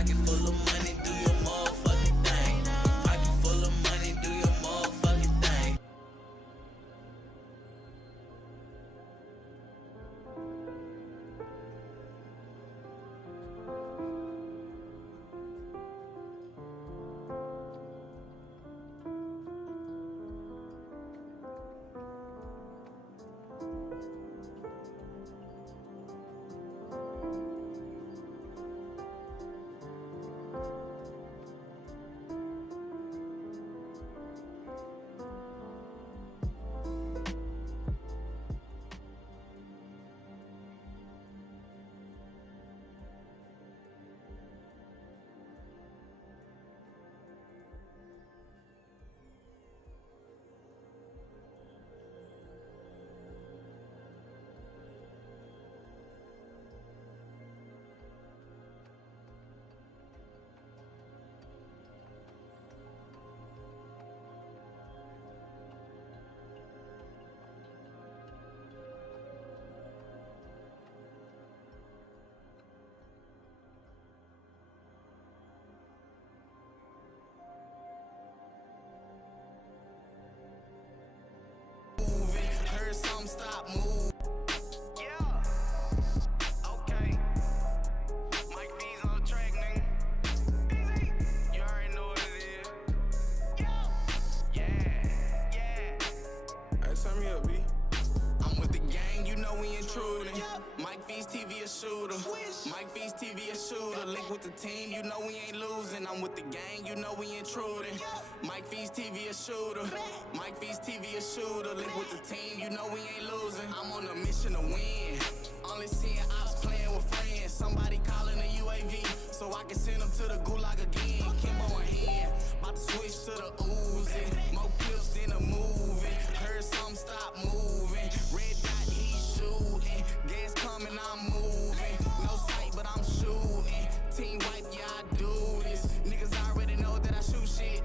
Pocket full of money, do your motherfucking thing. Pocket full of money, do your motherfucking thing. Heard some stop move. Yeah. Okay. Mike Feez on the track, nigga. Easy. You already know what it is. Yeah. Hey, turn me up, B. I'm with the gang, you know we intruding. MikeFeez TV a shooter. MikeFeez TV a shooter. Link with the team, you know we ain't losing. I'm with the gang, you know we intruding. MikeFeez TV a shooter. MikeFeez TV a shooter. Link with the team, you know we ain't losing. I'm on a mission to win. Only seeing ops playing with friends. Somebody calling a UAV so I can send them to the gulag again. Kimbo in hand, about to switch to the Uzi. More clips than a movie. Heard some stop moving. Red dot, he shooting. Gas coming, I'm moving. No sight, but I'm shooting. Team wipe, yeah, I do this. Niggas already know that I shoot shit.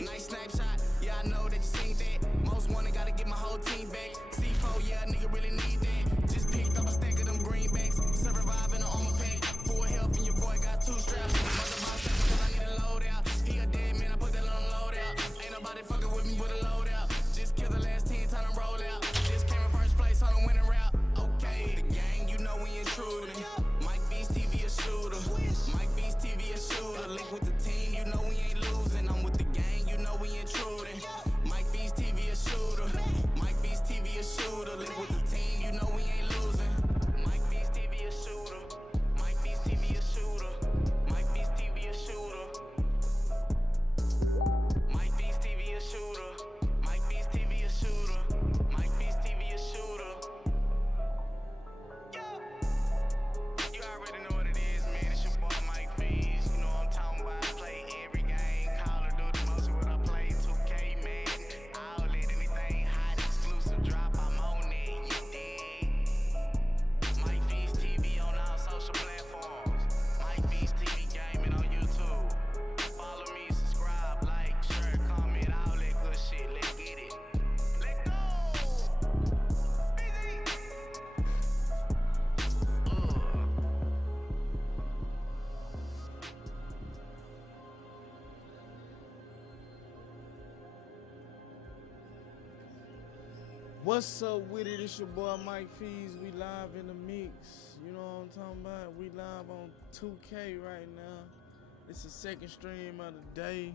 Nice snapshot, yeah, I know that you seen that. Most wanted, gotta get my whole team back. C4, yeah, nigga really need that. Just picked up a stack of them greenbacks. Survive in the armor pack. Full health and your boy got 2 straps. Mother boss cause I need a load out. He a dead man, I put that on the load out. Ain't nobody fucking with me with a load out. Just kill the last 10, time to roll out. Just came in first place on the winning route. Okay, the gang, you know we intruding. MikeFeez TV a shooter. MikeFeez TV a shooter. Link with the team, you know we ain't losing. I'm with the gang, you know we intruding. MikeFeez TV a shooter. MikeFeez TV a shooter. Link with the team, you know we ain't losing. MikeFeez TV a shooter. MikeFeez TV a shooter. MikeFeez TV a shooter. MikeFeez TV a shooter. MikeFeez TV a shooter. MikeFeez TV a shooter. You already know what it is, man. It's your boy Mike Feez. You know what I'm talking about. I play every game. Call of Duty, mostly what I play. 2K, man. All that, anything hot, exclusive drop, I'm on it. You dig? Mike Feez TV on all social platforms. Mike Feez TV gaming on YouTube. Follow me, subscribe, like, share, comment, all that good shit. Let's get it. Let's go! Busy! What's up with it? It's your boy Mike Feez. We live in the mix. You know what I'm talking about? We live on 2K right now. It's the second stream of the day.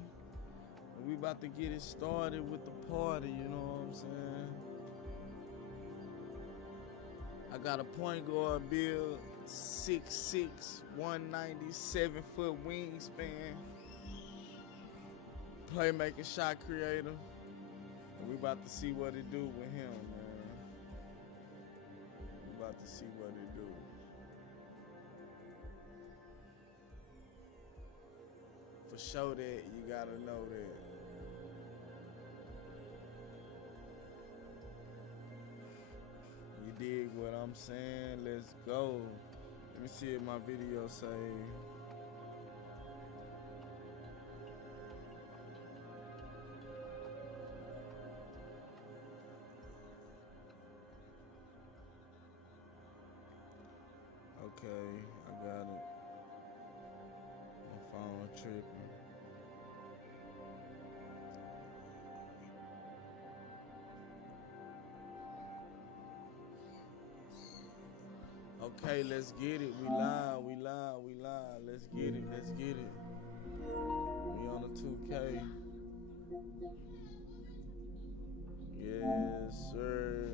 And we about to get it started with the party, you know what I'm saying? I got a point guard build, 6'6", 197-foot wingspan. Playmaker, shot creator. And we about to see what it do with him, man. We about to see what it do. For sure that you gotta know that. You dig what I'm saying? Let's go. Let me see if my video say. Okay, I got it. I'm phone tripping. Okay, let's get it. We live. Let's get it. We on the 2K. Yes, sir.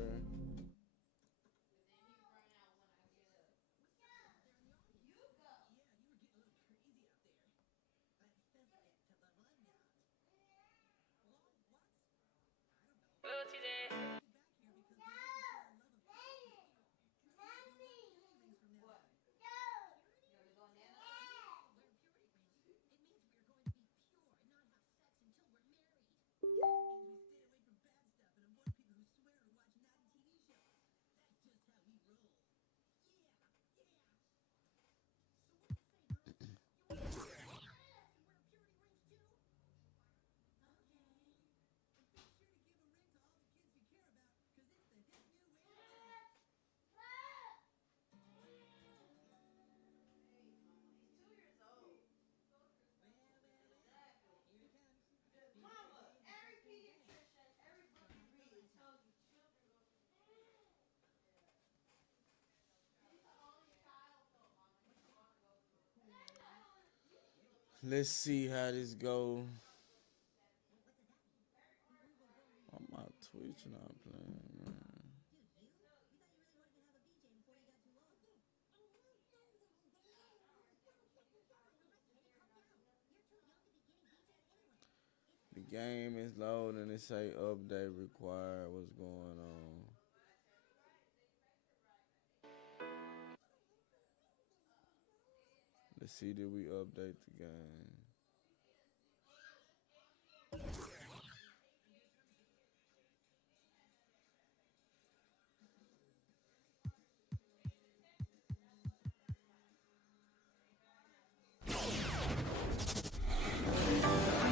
Let's see how this go. On my Twitch not playing, man. The game is loading. It say update required. What's going on? Let's see, did we update the game?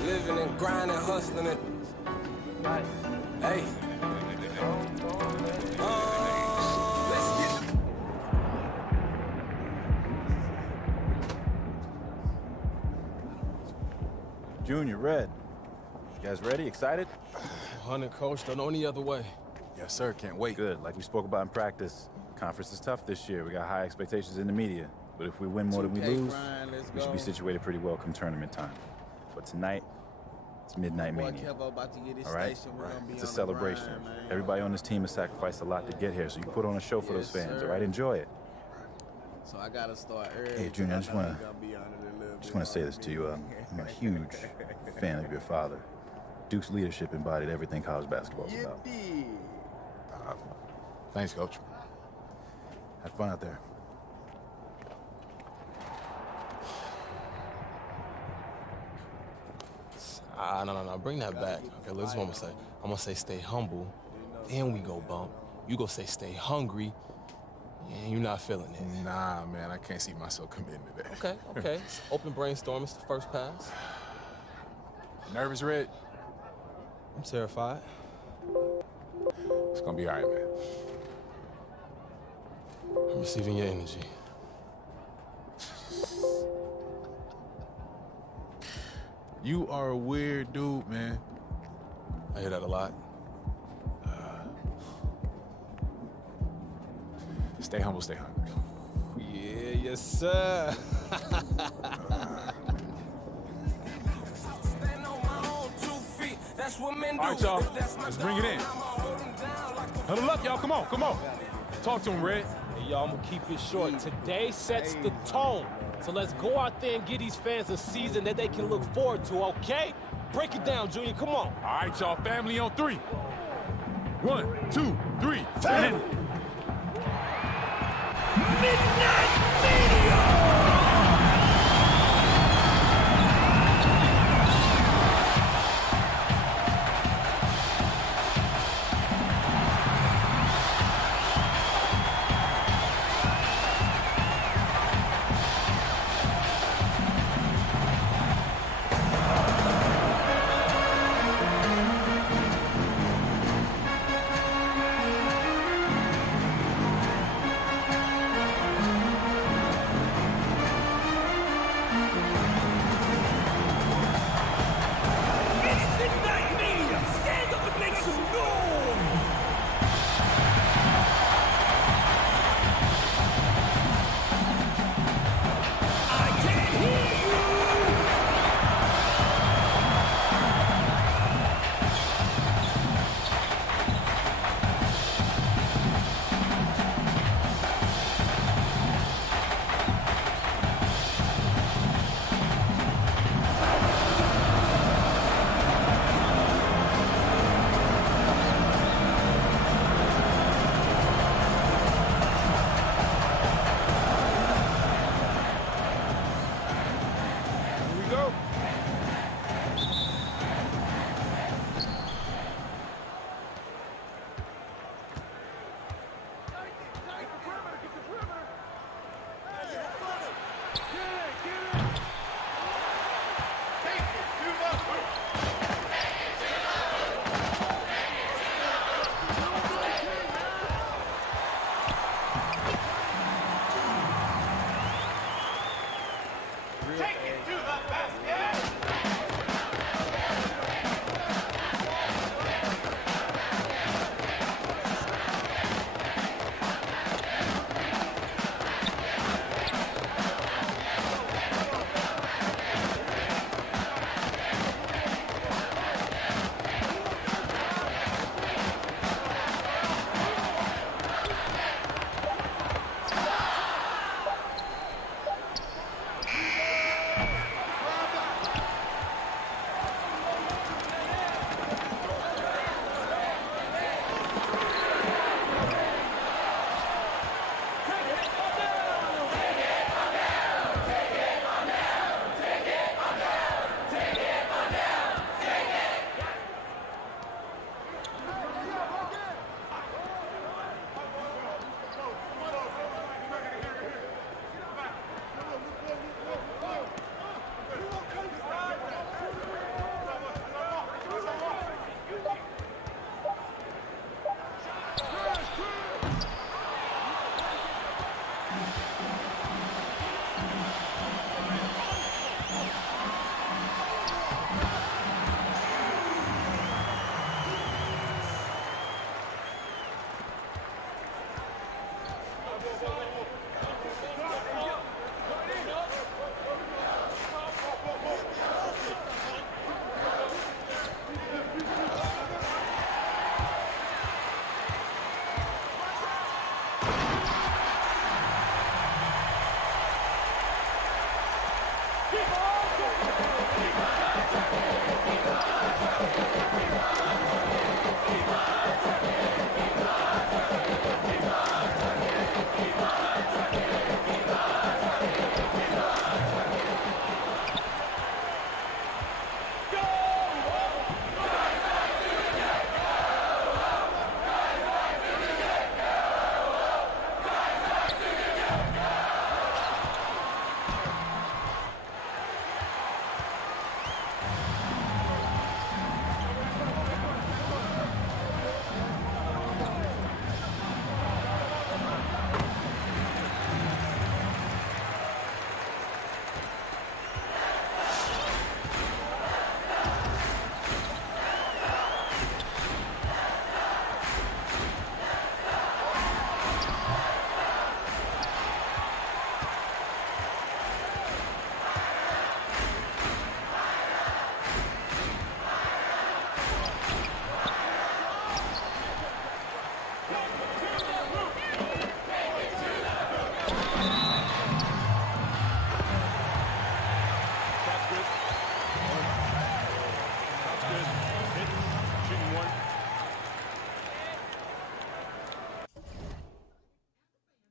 Living and grinding, hustling it. Hey. Let's get it. Junior, Red. You guys ready? Excited? 100, coach. Don't know any other way. Yes, sir. Can't wait. Good. Like we spoke about in practice, conference is tough this year. We got high expectations in the media. But if we win more than we 2K lose, grind, let's we should be go. situated pretty well come tournament time. But tonight, it's Midnight Boy, Mania. Kevo about to get his All right? station. We're gonna be It's a on the celebration. grind, man. Everybody on this team has sacrificed a lot to get here, so you put on a show for those Yes, fans, sir. all right? Enjoy it. So I gotta start early. Hey, Junior, I just wanna want say this to you. I'm a huge fan of your father. Duke's leadership embodied everything college basketball's You about. did. Thanks, coach. Have fun out there. No. Bring that back. Okay, listen what I'm gonna say. I'm gonna say stay humble. Then we go bump. You go say stay hungry. And you're not feeling it. Nah, man, I can't see myself committing to that. Okay. It's open brainstorm. It's the first pass. Nervous, Red? I'm terrified. It's gonna be all right, man. I'm receiving your energy. You are a weird dude, man. I hear that a lot. Stay humble, stay hungry. Yeah, yes, sir. All right, y'all, let's bring it in. Huddle up, y'all, come on. Talk to him, Red. Hey, y'all, I'm gonna keep it short. Today sets the tone. So let's go out there and give these fans a season that they can look forward to, okay? Break it down, Junior, come on. All right, y'all, family on 3. 1, 2, 3, family. Midnight Mania!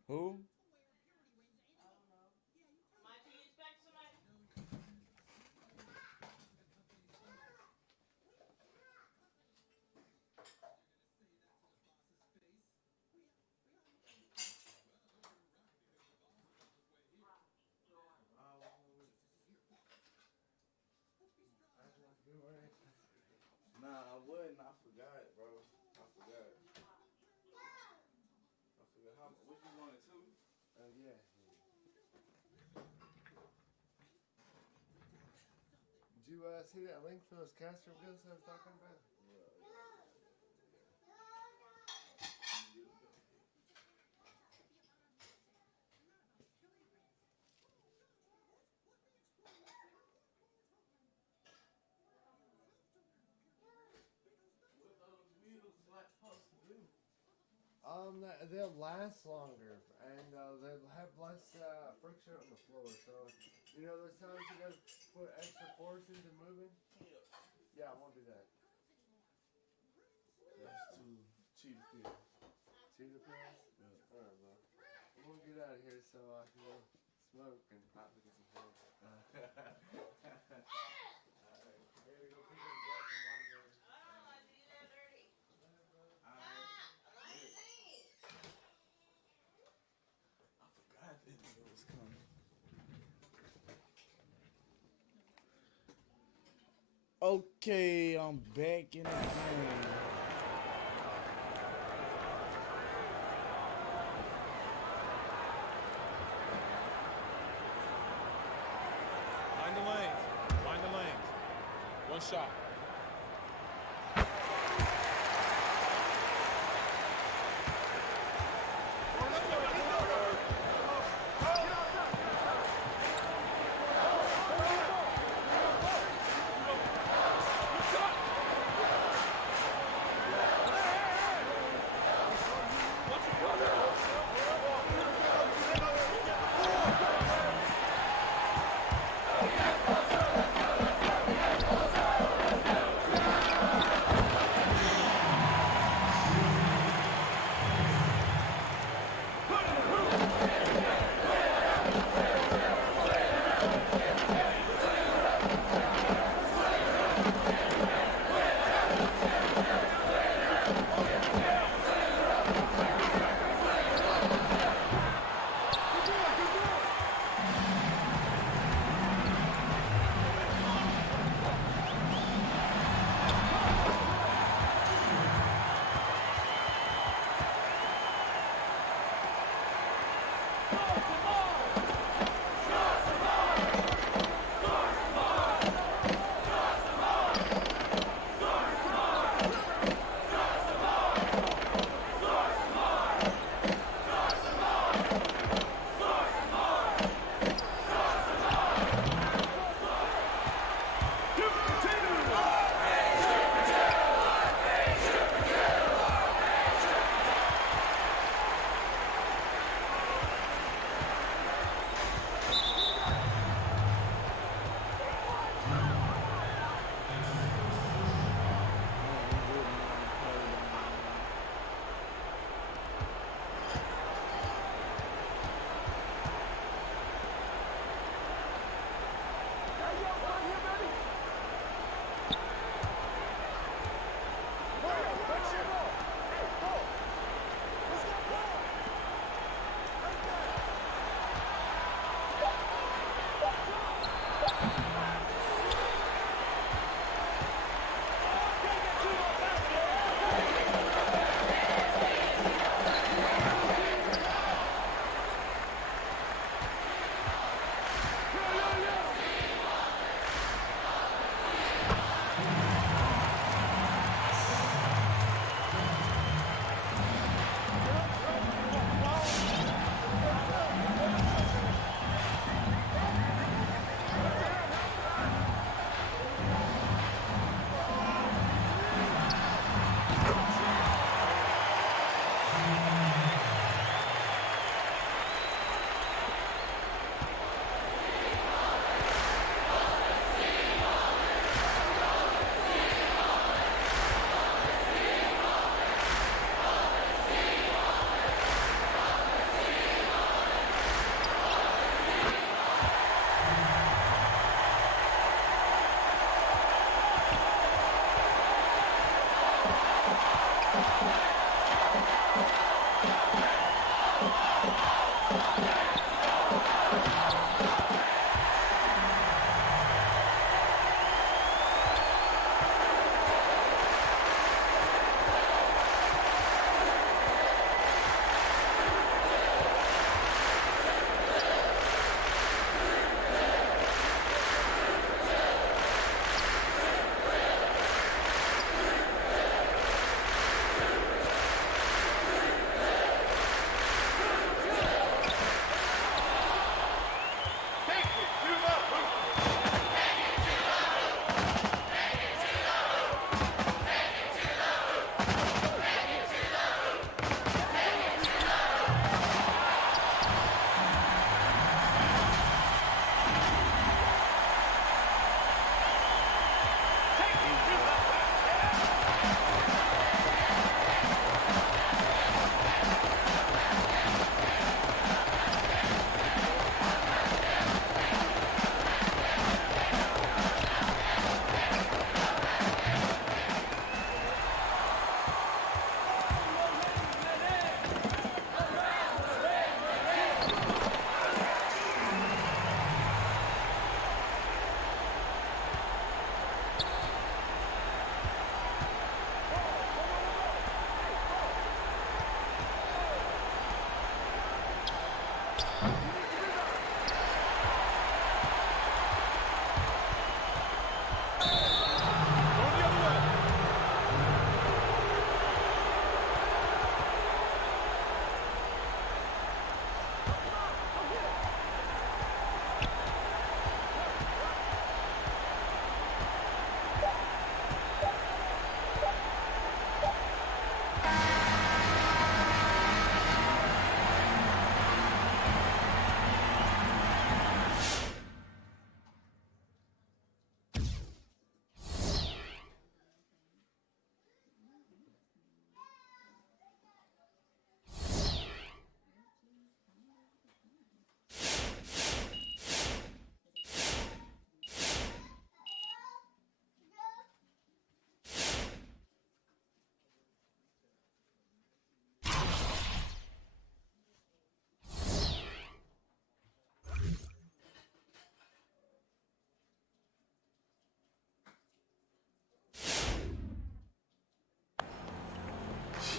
Who? Nah, I wouldn't. I forgot, bro. I forgot. How? What you wanted to? Yeah. Did you see that link for those caster wheels I was talking about? They'll last longer and they'll have less friction on the floor. So, you know, those times you gotta put extra force into moving? Yeah, I won't do that. That's too cheap to feel. Cheetah pills? Yeah. Alright, bro. I'm gonna get out of here so I can go smoke and probably get some food. Okay, I'm back in the game. One shot.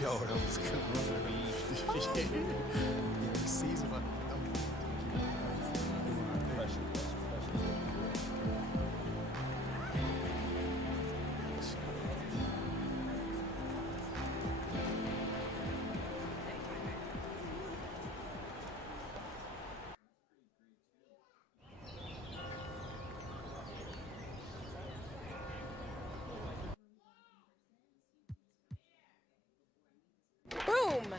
Yo, that was good. Season of Boom!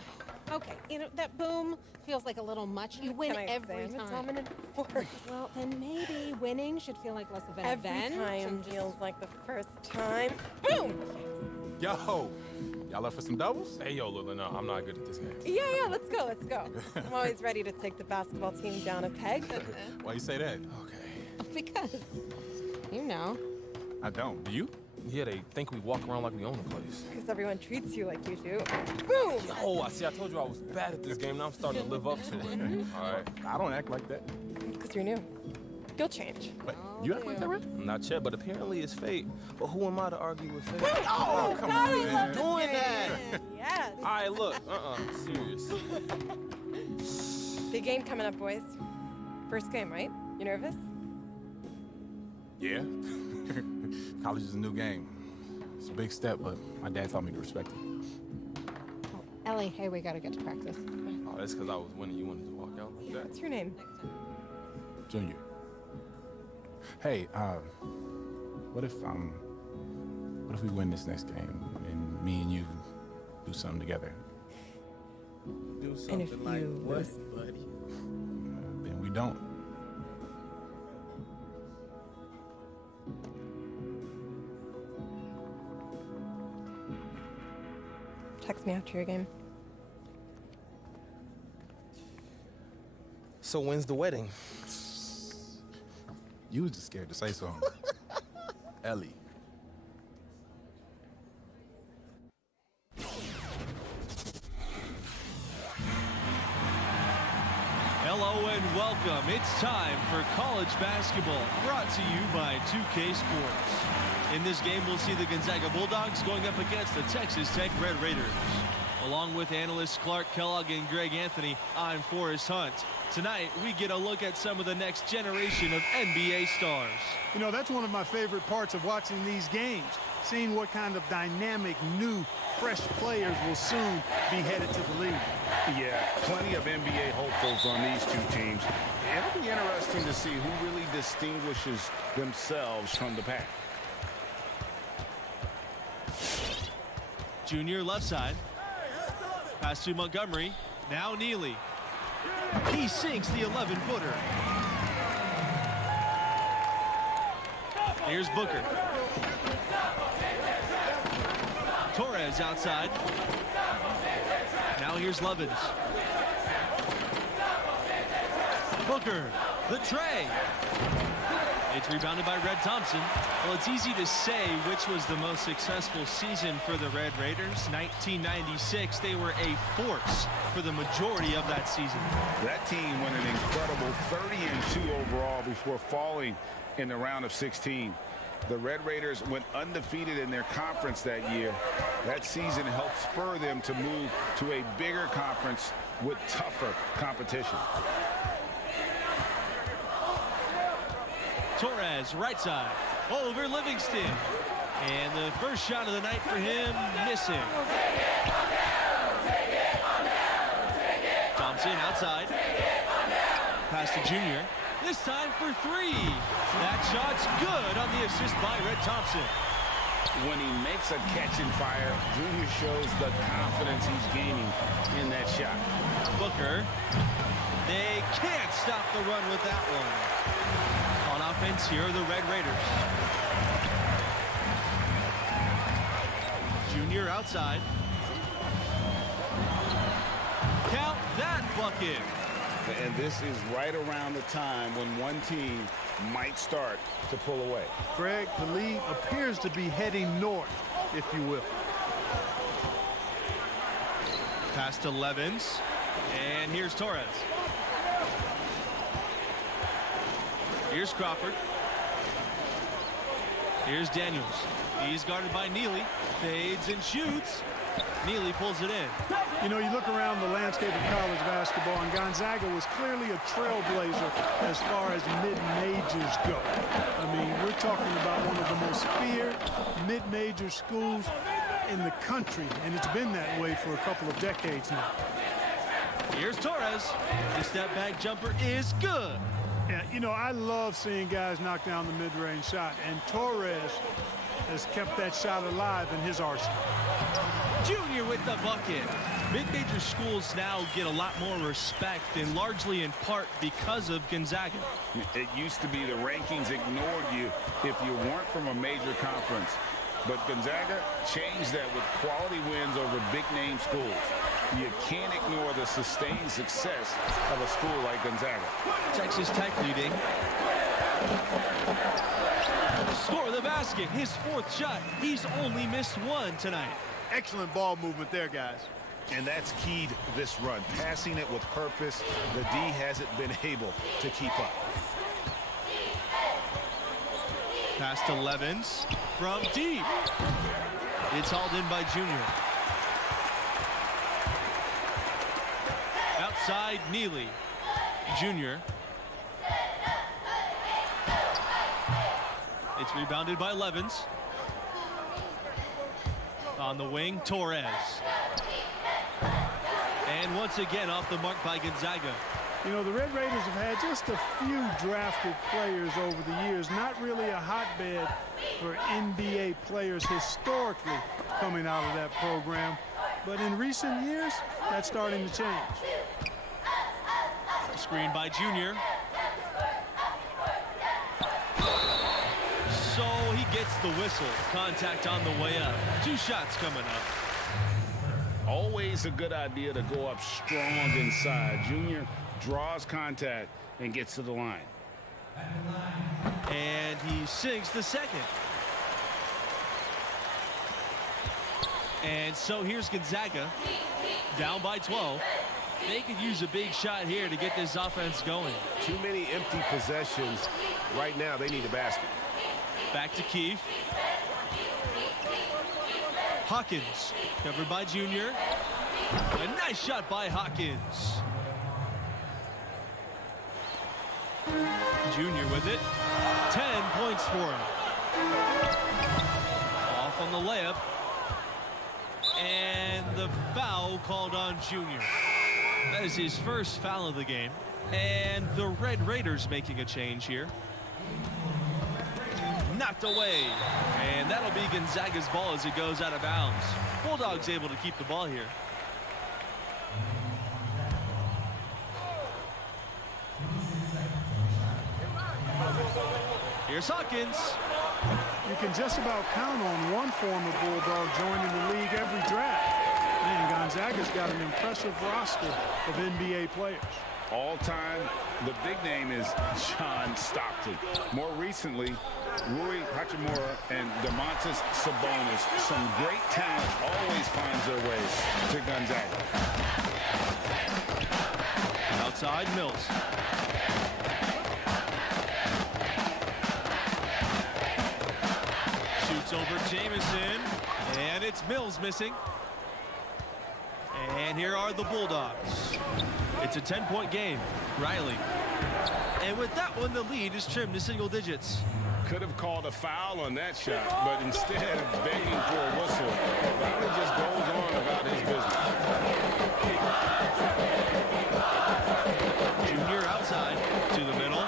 Okay, you know, that boom feels like a little much. You win every time. Dominant force. Well, then maybe winning should feel like less of an event. Every time and just- feels like the first time. Boom! Yo, y'all up for some doubles? Hey, yo, Lila, no, I'm not good at this game. Yeah, let's go, let's go. I'm always ready to take the basketball team down a peg. Why you say that? Okay. Because, you know. I don't. Do you? Yeah, they think we walk around like we own the place. Because everyone treats you like you do. Boom! Oh, I told you I was bad at this game. Now I'm starting to live up to it. All right. I don't act like that. Because you're new. You'll change. Wait, you act like that, right? Not yet, but apparently it's fate. But who am I to argue with fate? Oh, come God, on, I man. love this Doing game. that. Yes. All right, look. Serious. Big game coming up, boys. First game, right? You nervous? Yeah. College is a new game. It's a big step, but my dad taught me to respect it. Oh, Ellie, hey, we gotta get to practice. Oh, that's because I was winning. You wanted to walk out like that? What's your name? Junior. Hey, what if we win this next game and me and you do something together? Do And if something like you what, lose- buddy? Then we don't. Text me after your game. So when's the wedding? You was just scared to say something. Ellie. Hello and welcome. It's time for college basketball, brought to you by 2K Sports. In this game, we'll see the Gonzaga Bulldogs going up against the Texas Tech Red Raiders. Along with analysts Clark Kellogg and Greg Anthony, I'm Forrest Hunt. Tonight, we get a look at some of the next generation of NBA stars. You know, that's one of my favorite parts of watching these games, seeing what kind of dynamic, new, fresh players will soon be headed to the league. Yeah, plenty of NBA hopefuls on these two teams. It'll be interesting to see who really distinguishes themselves from the pack. Junior left side. Pass to Montgomery. Now Neely. He sinks the 11-footer. Here's Booker. Torres outside. Now here's Levins. Booker, the tray. It's rebounded by Red Thompson. Well, it's easy to say which was the most successful season for the Red Raiders. 1996, they were a force for the majority of that season. That team went an incredible 30-2 overall before falling in the round of 16. The Red Raiders went undefeated in their conference that year. That season helped spur them to move to a bigger conference with tougher competition. Torres, right side, over Livingston. And the first shot of the night for him, missing. Thompson outside. Pass to Junior. This time for three. That shot's good on the assist by Red Thompson. When he makes a catch and fire, Junior shows the confidence he's gaining in that shot. Booker. They can't stop the run with that one. On offense, here are the Red Raiders. Junior outside. Count that bucket. And this is right around the time when one team might start to pull away. Greg, the lead appears to be heading north, if you will. Pass to Levins. And here's Torres. Here's Crawford. Here's Daniels. He's guarded by Neely. Fades and shoots. Neely pulls it in. You know, you look around the landscape of college basketball, and Gonzaga was clearly a trailblazer as far as mid-majors go. I mean, we're talking about one of the most feared mid-major schools in the country, and it's been that way for a couple of decades now. Here's Torres. The step-back jumper is good. Yeah, you know, I love seeing guys knock down the mid-range shot, and Torres has kept that shot alive in his arsenal. Junior with the bucket. Mid-major schools now get a lot more respect, and largely in part because of Gonzaga. It used to be the rankings ignored you if you weren't from a major conference. But Gonzaga changed that with quality wins over big-name schools. You can't ignore the sustained success of a school like Gonzaga. Texas Tech leading. Score the basket. His fourth shot. He's only missed one tonight. Excellent ball movement there, guys. And that's keyed this run. Passing it with purpose. The D hasn't been able to keep up. Pass to Levens from deep. It's hauled in by Junior. Outside, Neely. Junior. It's rebounded by Levens. On the wing, Torres. And once again off the mark by Gonzaga. You know, the Red Raiders have had just a few drafted players over the years. Not really a hotbed for NBA players historically coming out of that program. But in recent years, that's starting to change. Screen by Junior. So he gets the whistle. Contact on the way up. Two shots coming up. Always a good idea to go up strong inside. Junior draws contact and gets to the line. And he sinks the second. And so here's Gonzaga, down by 12. They could use a big shot here to get this offense going. Too many empty possessions. Right now, they need a basket. Back to Keefe. Hawkins, covered by Junior. A nice shot by Hawkins. Junior with it. 10 points for him. Off on the layup. And the foul called on Junior. That is his first foul of the game. And the Red Raiders making a change here. Knocked away. And that'll be Gonzaga's ball as it goes out of bounds. Bulldogs able to keep the ball here. Here's Hawkins. You can just about count on one former Bulldog joining the league every draft. Man, Gonzaga's got an impressive roster of NBA players. All time, the big name is John Stockton. More recently, Rui Hachimura and Domantas Sabonis. Some great talent always finds their way to Gonzaga. Outside, Mills. Shoots over Jamison, and it's Mills missing. And here are the Bulldogs. It's a 10-point game. Riley. And with that one, the lead is trimmed to single digits. Could have called a foul on that shot, but instead of begging for a whistle, Riley just goes on about his business. Junior outside to the middle.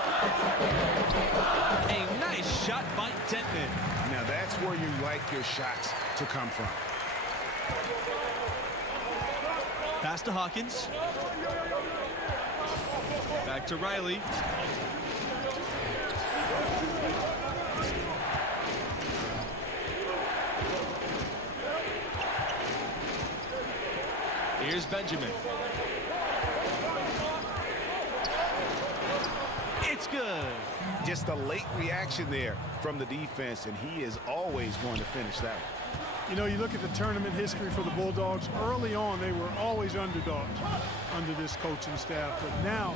A nice shot by Denton. Now that's where you like your shots to come from. Pass to Hawkins. Back to Riley. Here's Benjamin. It's good. Just a late reaction there from the defense, and he is always going to finish that one. You know, you look at the tournament history for the Bulldogs. Early on, they were always underdogs under this coaching staff, but now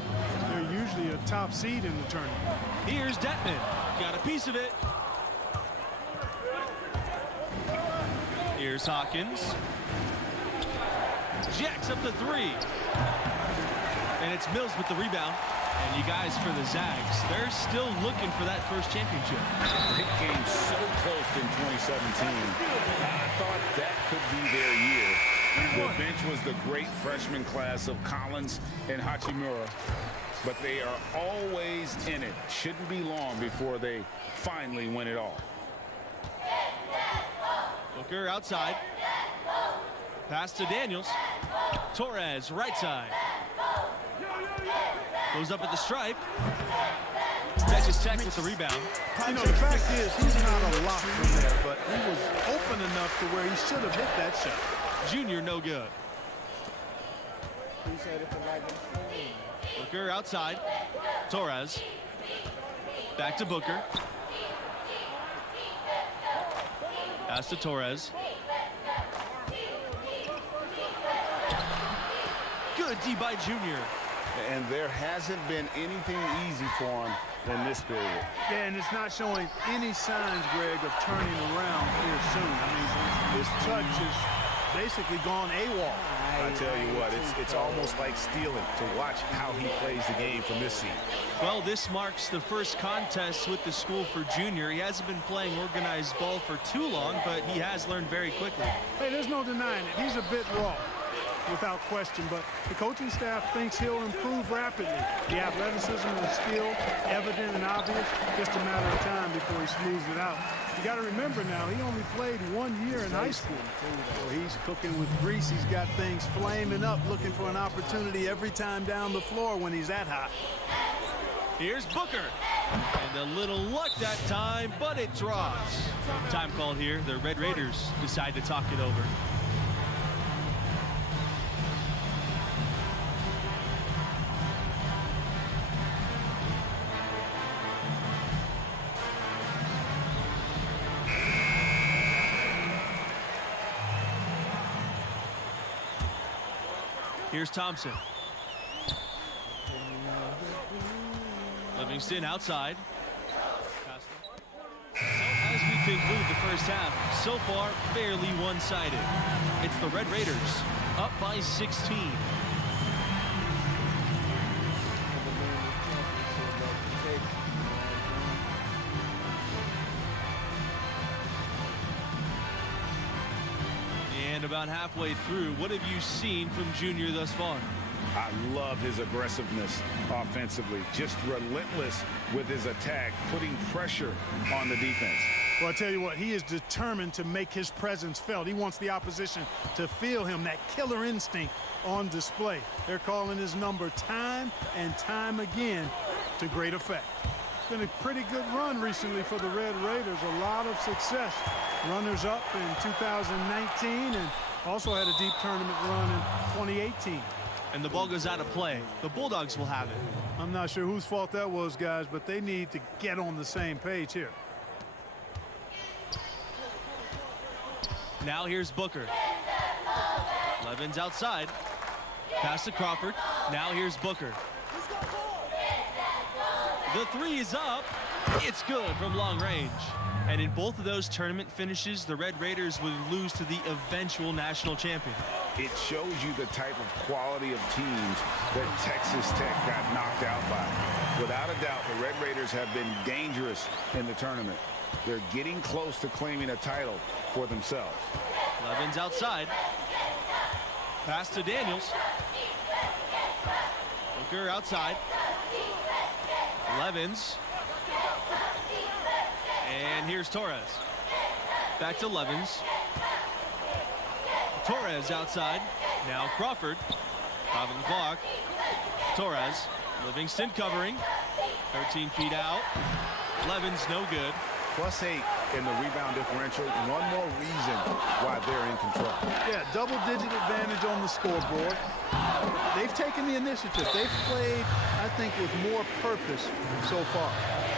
they're usually a top seed in the tournament. Here's Detman. Got a piece of it. Here's Hawkins. Jacks up the three. And it's Mills with the rebound. And you guys, for the Zags, they're still looking for that first championship. It came so close in 2017. I thought that could be their year. The bench was the great freshman class of Collins and Hachimura. But they are always in it. Shouldn't be long before they finally win it all. Booker outside. Pass to Daniels. Torres, right side. Goes up at the stripe. Texas Tech with the rebound. You know, the fact is, he's not a lock from there, but he was open enough to where he should have hit that shot. Junior, no good. Booker outside. Torres. Back to Booker. Pass to Torres. Good D by Junior. And there hasn't been anything easy for him in this period. Yeah, and it's not showing any signs, Greg, of turning around here soon. I mean, his touch is basically gone AWOL. I tell you what, it's almost like stealing to watch how he plays the game from this seat. Well, this marks the first contest with the school for Junior. He hasn't been playing organized ball for too long, but he has learned very quickly. Hey, there's no denying it. He's a bit raw, without question, but the coaching staff thinks he'll improve rapidly. The athleticism and the skill, evident and obvious, just a matter of time before he smooths it out. You got to remember now, he only played 1 year in high school. So he's cooking with grease. He's got things flaming up, looking for an opportunity every time down the floor when he's that hot. Here's Booker. And a little luck that time, but it draws. Time called here. The Red Raiders decide to talk it over. Here's Thompson. Livingston outside. As we conclude the first half, so far fairly one-sided. It's the Red Raiders up by 16. And about halfway through, what have you seen from Junior thus far? I love his aggressiveness offensively. Just relentless with his attack, putting pressure on the defense. Well, I tell you what, he is determined to make his presence felt. He wants the opposition to feel him, that killer instinct on display. They're calling his number time and time again to great effect. It's been a pretty good run recently for the Red Raiders. A lot of success. Runners-up in 2019 and also had a deep tournament run in 2018. And the ball goes out of play. The Bulldogs will have it. I'm not sure whose fault that was, guys, but they need to get on the same page here. Now here's Booker. Levins outside. Pass to Crawford. Now here's Booker. The three is up. It's good from long range. And in both of those tournament finishes, the Red Raiders would lose to the eventual national champion. It shows you the type of quality of teams that Texas Tech got knocked out by. Without a doubt, the Red Raiders have been dangerous in the tournament. They're getting close to claiming a title for themselves. Levins outside. Pass to Daniels. Booker outside. Levins. And here's Torres. Back to Levins. Torres outside. Now Crawford. 5 on the clock. Torres. Livingston covering. 13 feet out. Levins no good. +8 in the rebound differential. One more reason why they're in control. Yeah, double-digit advantage on the scoreboard. They've taken the initiative. They've played, I think, with more purpose so far.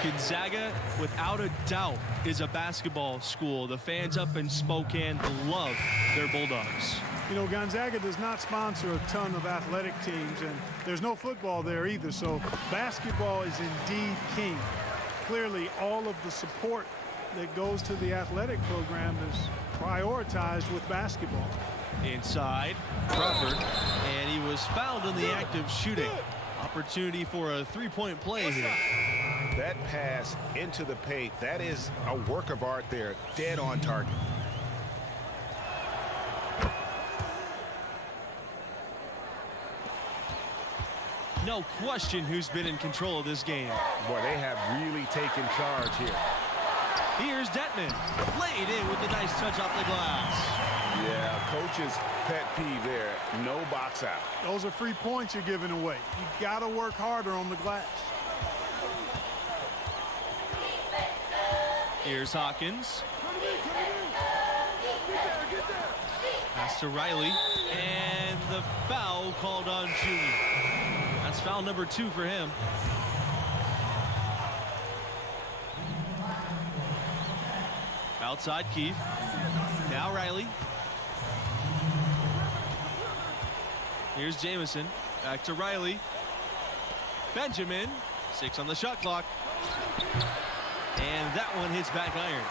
Gonzaga, without a doubt, is a basketball school. The fans up in Spokane love their Bulldogs. You know, Gonzaga does not sponsor a ton of athletic teams, and there's no football there either, so basketball is indeed king. Clearly, all of the support that goes to the athletic program is prioritized with basketball. Inside, Crawford, and he was fouled in the act of shooting. Opportunity for a three-point play here. That pass into the paint, that is a work of art there, dead on target. No question who's been in control of this game. Boy, they have really taken charge here. Here's Detman, laid in with a nice touch off the glass. Yeah, coach's pet peeve there, no box out. Those are free points you're giving away. You got to work harder on the glass. Here's Hawkins. Pass to Riley, and the foul called on Junior. That's foul number 2 for him. Outside Keith. Now Riley. Here's Jamison. Back to Riley. Benjamin. 6 on the shot clock. And that one hits back iron.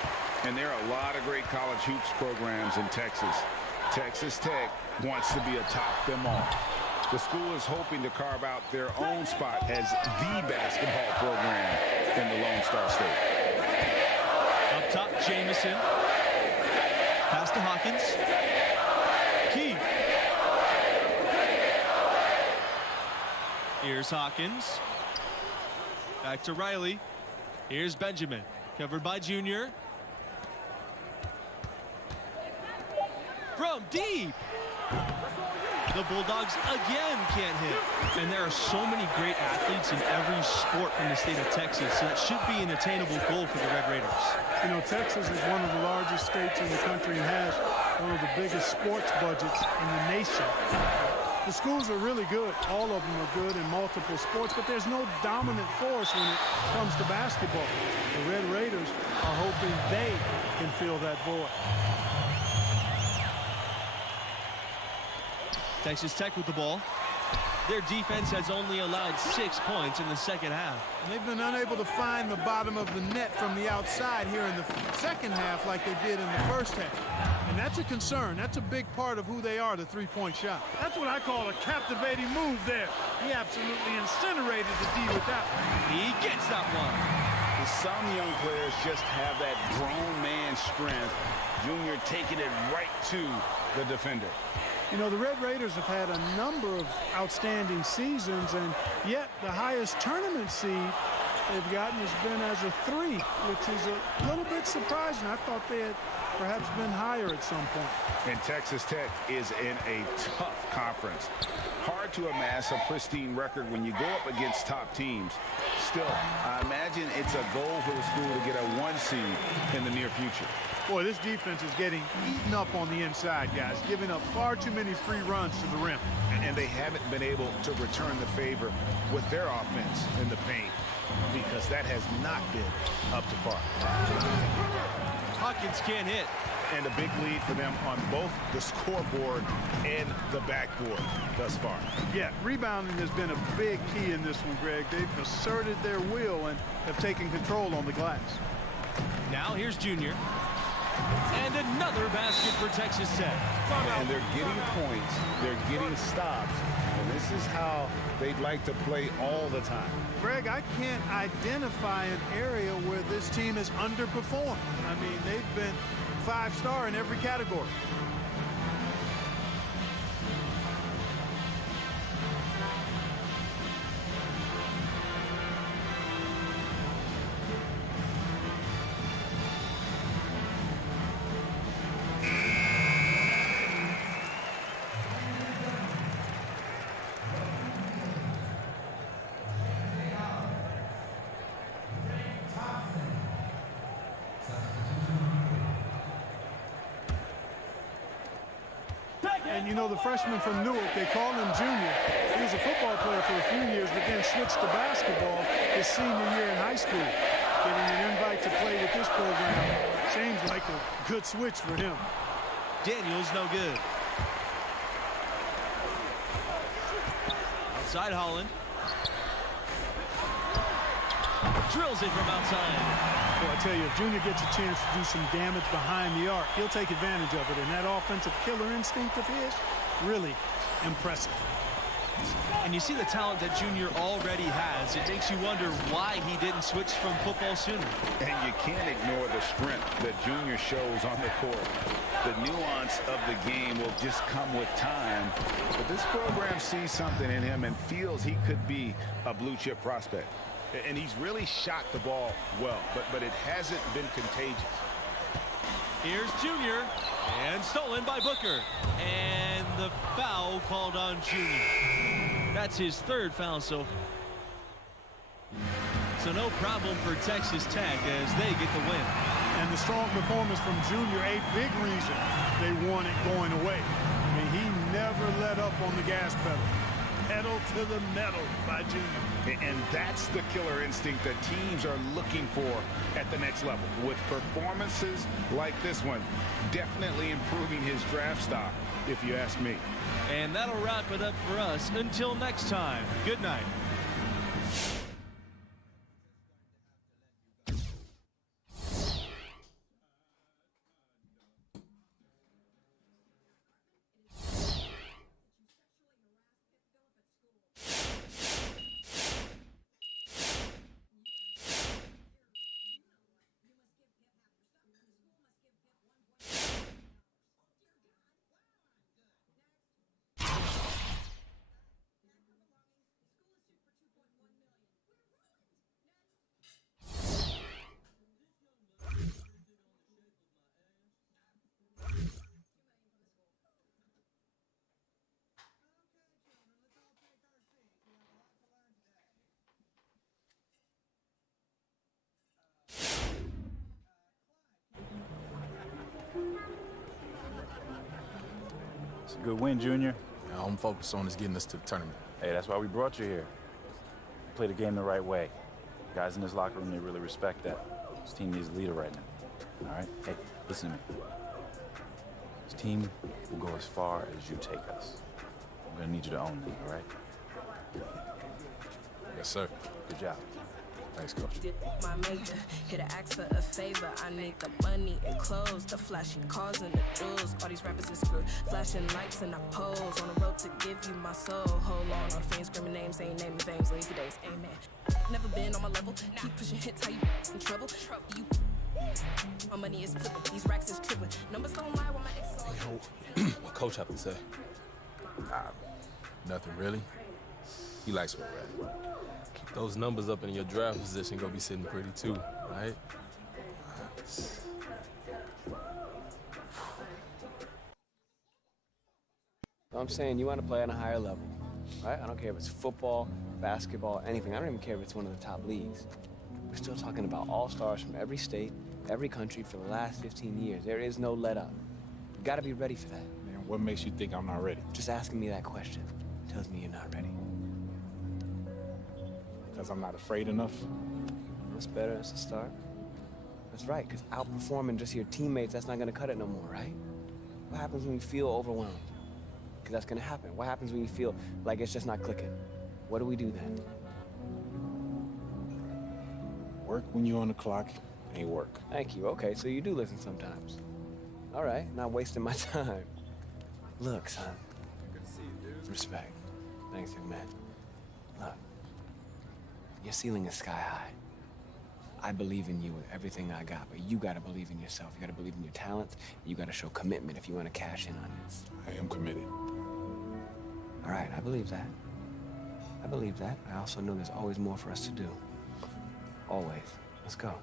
And there are a lot of great college hoops programs in Texas. Texas Tech wants to be atop them all. The school is hoping to carve out their own spot as the basketball program in the Lone Star State. Up top, Jamison. Pass to Hawkins. Keith. Here's Hawkins. Back to Riley. Here's Benjamin. Covered by Junior. From deep. The Bulldogs again can't hit. And there are so many great athletes in every sport from the state of Texas, so that should be an attainable goal for the Red Raiders. You know, Texas is one of the largest states in the country and has one of the biggest sports budgets in the nation. The schools are really good. All of them are good in multiple sports, but there's no dominant force when it comes to basketball. The Red Raiders are hoping they can fill that void. Texas Tech with the ball. Their defense has only allowed 6 points in the second half. And they've been unable to find the bottom of the net from the outside here in the second half like they did in the first half. And that's a concern. That's a big part of who they are, the three-point shot. That's what I call a captivating move there. He absolutely incinerated the D with that one. He gets that one. Some young players just have that grown man strength. Junior taking it right to the defender. You know, the Red Raiders have had a number of outstanding seasons, and yet the highest tournament seed they've gotten has been as a 3, which is a little bit surprising. I thought they had perhaps been higher at some point. And Texas Tech is in a tough conference. Hard to amass a pristine record when you go up against top teams. Still, I imagine it's a goal for the school to get a 1 seed in the near future. Boy, this defense is getting eaten up on the inside, guys, giving up far too many free runs to the rim. And they haven't been able to return the favor with their offense in the paint because that has not been up to par. Hawkins can't hit. And a big lead for them on both the scoreboard and the backboard thus far. Yeah, rebounding has been a big key in this one, Greg. They've asserted their will and have taken control on the glass. Now here's Junior. And another basket for Texas Tech. And they're getting points, they're getting stops, and this is how they'd like to play all the time. Greg, I can't identify an area where this team has underperformed. I mean, they've been 5-star in every category. And you know, the freshman from Newark, they call him Junior. He was a football player for a few years, but then switched to basketball his senior year in high school. Getting an invite to play with this program seems like a good switch for him. Daniels no good. Outside Holland. Drills it from outside. Well, I tell you, if Junior gets a chance to do some damage behind the arc, he'll take advantage of it. And that offensive killer instinct of his, really impressive. And you see the talent that Junior already has. It makes you wonder why he didn't switch from football sooner. And you can't ignore the strength that Junior shows on the court. The nuance of the game will just come with time. But this program sees something in him and feels he could be a blue-chip prospect. And he's really shot the ball well, but it hasn't been contagious. Here's Junior, and stolen by Booker. And the foul called on Junior. That's his third foul so far. So no problem for Texas Tech as they get the win. And the strong performance from Junior, a big reason they won it going away. I mean, he never let up on the gas pedal. Pedal to the metal by Junior. And that's the killer instinct that teams are looking for at the next level. With performances like this one, definitely improving his draft stock, if you ask me. And that'll wrap it up for us. Until next time, good night. It's a good win, Junior. Yeah, all I'm focused on is getting us to the tournament. Hey, that's why we brought you here. Play the game the right way. Guys in this locker room, they really respect that. This team needs a leader right now. All right? Hey, listen to me. This team will go as far as you take us. I'm gonna need you to own them, all right? Yes, sir. Good job. Thanks, Coach. My maker, here to ask for a favor. I need the money and clothes, the flashy cars and the jewels. All these rappers is screwed, flashing lights and I pose. On the road to give you my soul. Hold on, all the fans screaming names, ain't naming things. Lazy days, amen. Never been on my level. Keep pushing hits, how you in trouble? You. My money is flipping, these racks is tripling. Numbers don't lie when my ex is all What Coach have to say? Nothing really. He likes where we're at. Keep those numbers up in your draft position, gonna be sitting pretty too, right? I'm saying you want to play on a higher level, right? I don't care if it's football, basketball, anything. I don't even care if it's one of the top leagues. We're still talking about all-stars from every state, every country for the last 15 years. There is no let-up. You gotta be ready for that. Man, what makes you think I'm not ready? Just asking me that question tells me you're not ready. Because I'm not afraid enough? That's better as a start. That's right, because outperforming just your teammates, that's not gonna cut it no more, right? What happens when you feel overwhelmed? Because that's gonna happen. What happens when you feel like it's just not clicking? What do we do then? Work when you're on the clock ain't work. Thank you. Okay, so you do listen sometimes. All right, not wasting my time. Look, son. Good to see you, dude. Respect. Thanks, young man. Look, your ceiling is sky high. I believe in you with everything I got, but you gotta believe in yourself. You gotta believe in your talents. You gotta show commitment if you wanna cash in on this. I am committed. All right, I believe that. I believe that. I also know there's always more for us to do. Always. Let's go.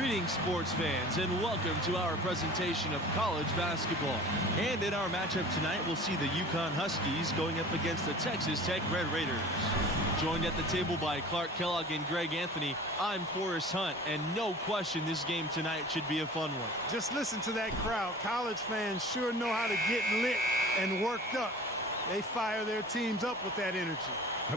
Greetings, sports fans, and welcome to our presentation of college basketball. And in our matchup tonight, we'll see the UConn Huskies going up against the Texas Tech Red Raiders. Joined at the table by Clark Kellogg and Greg Anthony, I'm Forrest Hunt, and no question this game tonight should be a fun one. Just listen to that crowd. College fans sure know how to get lit and worked up. They fire their teams up with that energy.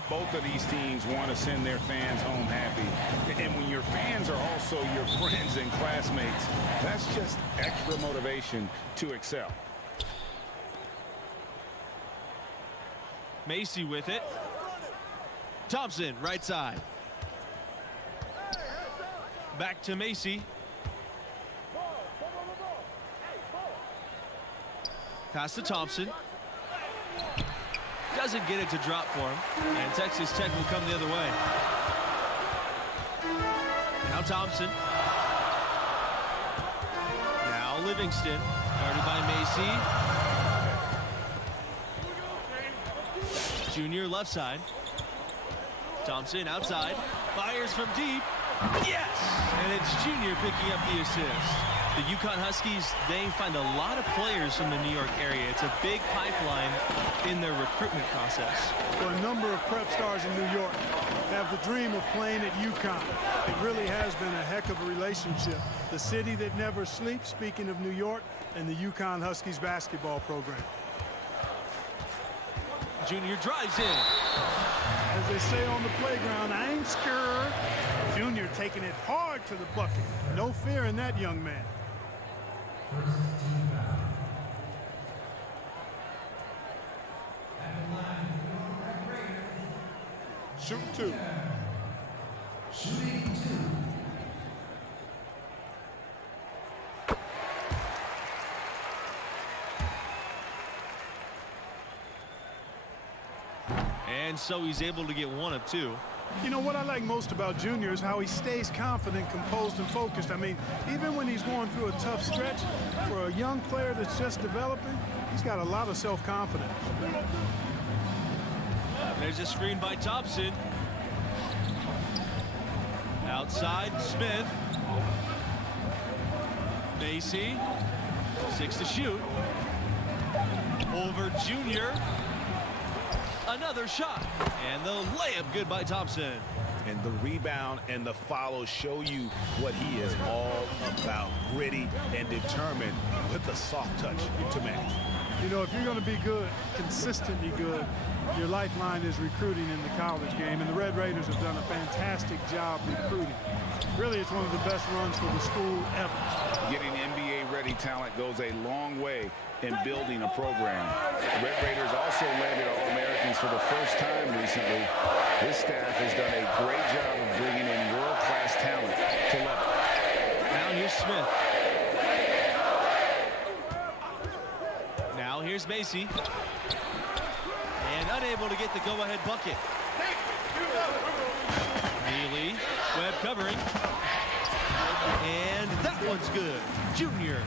Both of these teams want to send their fans home happy. And when your fans are also your friends and classmates, that's just extra motivation to excel. Macy with it. Thompson, right side. Back to Macy. Pass to Thompson. Doesn't get it to drop for him. And Texas Tech will come the other way. Now Thompson. Now Livingston. Guarded by Macy. Junior left side. Thompson outside. Fires from deep. Yes! And it's Junior picking up the assist. The UConn Huskies, they find a lot of players from the New York area. It's a big pipeline in their recruitment process. Well, a number of prep stars in New York have the dream of playing at UConn. It really has been a heck of a relationship. The city that never sleeps, speaking of New York, and the UConn Huskies basketball program. Junior drives in. As they say on the playground, I ain't scared. Junior taking it hard to the bucket. No fear in that young man. Shoot two. Shooting two. And so he's able to get one of two. You know, what I like most about Junior is how he stays confident, composed, and focused. I mean, even when he's going through a tough stretch, for a young player that's just developing, he's got a lot of self-confidence. There's a screen by Thompson. Outside, Smith. Macy. 6 to shoot. Over Junior. Another shot. And the layup good by Thompson. And the rebound and the follow show you what he is all about. Gritty and determined with the soft touch to match. You know, if you're going to be good, consistently good, your lifeline is recruiting in the college game, and the Red Raiders have done a fantastic job recruiting. Really, it's one of the best runs for the school ever. Getting NBA-ready talent goes a long way in building a program. The Red Raiders also landed All-Americans for the first time recently. This staff has done a great job of bringing in world-class talent to level. Now here's Smith. Now here's Macy. And unable to get the go-ahead bucket. Neely, Webb covering. And that one's good. Junior.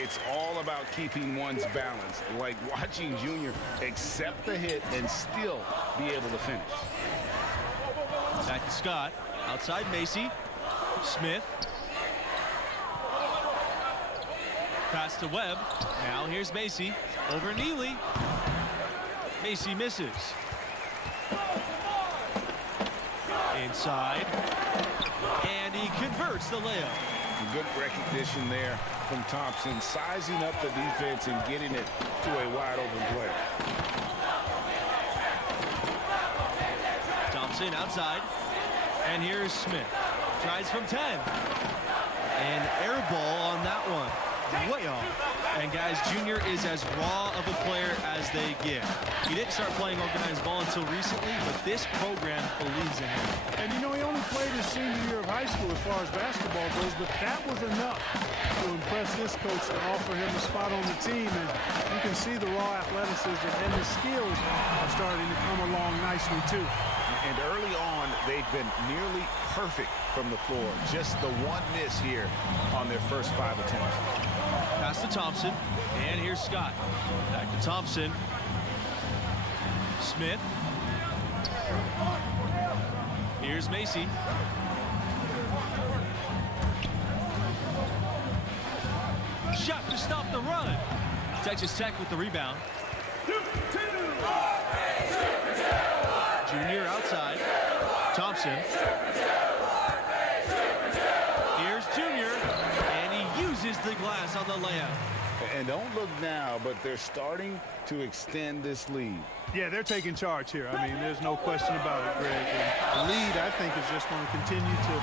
It's all about keeping one's balance, like watching Junior accept the hit and still be able to finish. Back to Scott. Outside Macy. Smith. Pass to Webb. Now here's Macy. Over Neely. Macy misses. Inside. And he converts the layup. Good recognition there from Thompson, sizing up the defense and getting it to a wide open player. Thompson outside. And here's Smith. Tries from 10. And air ball on that one. Way off. And guys, Junior is as raw of a player as they get. He didn't start playing organized ball until recently, but this program believes in him. And you know, he only played his senior year of high school as far as basketball goes, but that was enough to impress this coach to offer him a spot on the team. And you can see the raw athleticism and the skills are starting to come along nicely too. And early on, they've been nearly perfect from the floor. Just the one miss here on their first 5 attempts. Pass to Thompson. And here's Scott. Back to Thompson. Smith. Here's Macy. shot to stop the run. Texas Tech with the rebound. Junior outside. Thompson. Here's Junior, and he uses the glass on the layup. And don't look now, but they're starting to extend this lead. Yeah, they're taking charge here. I mean, there's no question about it, Greg. And the lead, I think, is just going to continue to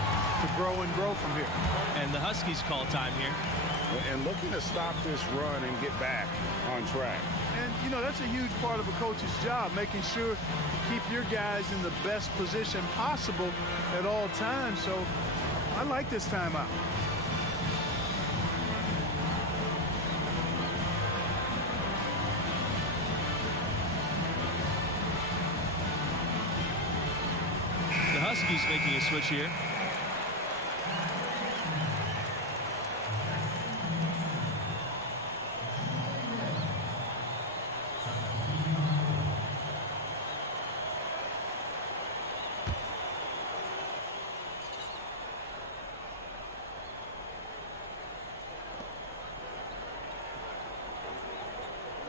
grow and grow from here. And the Huskies call time here. And looking to stop this run and get back on track. And, you know, that's a huge part of a coach's job, making sure you keep your guys in the best position possible at all times. So I like this timeout. The Huskies making a switch here.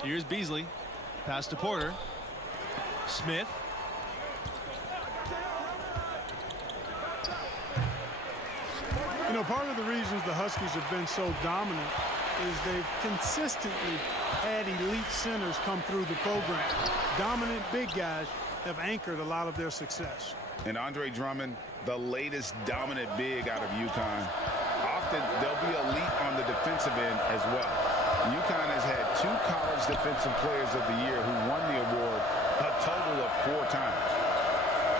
Here's Beasley. Pass to Porter. Smith. You know, part of the reasons the Huskies have been so dominant is they've consistently had elite centers come through the program. Dominant big guys have anchored a lot of their success. And Andre Drummond, the latest dominant big out of UConn. Often they'll be elite on the defensive end as well. UConn has had 2 college defensive players of the year who won the award a total of 4 times.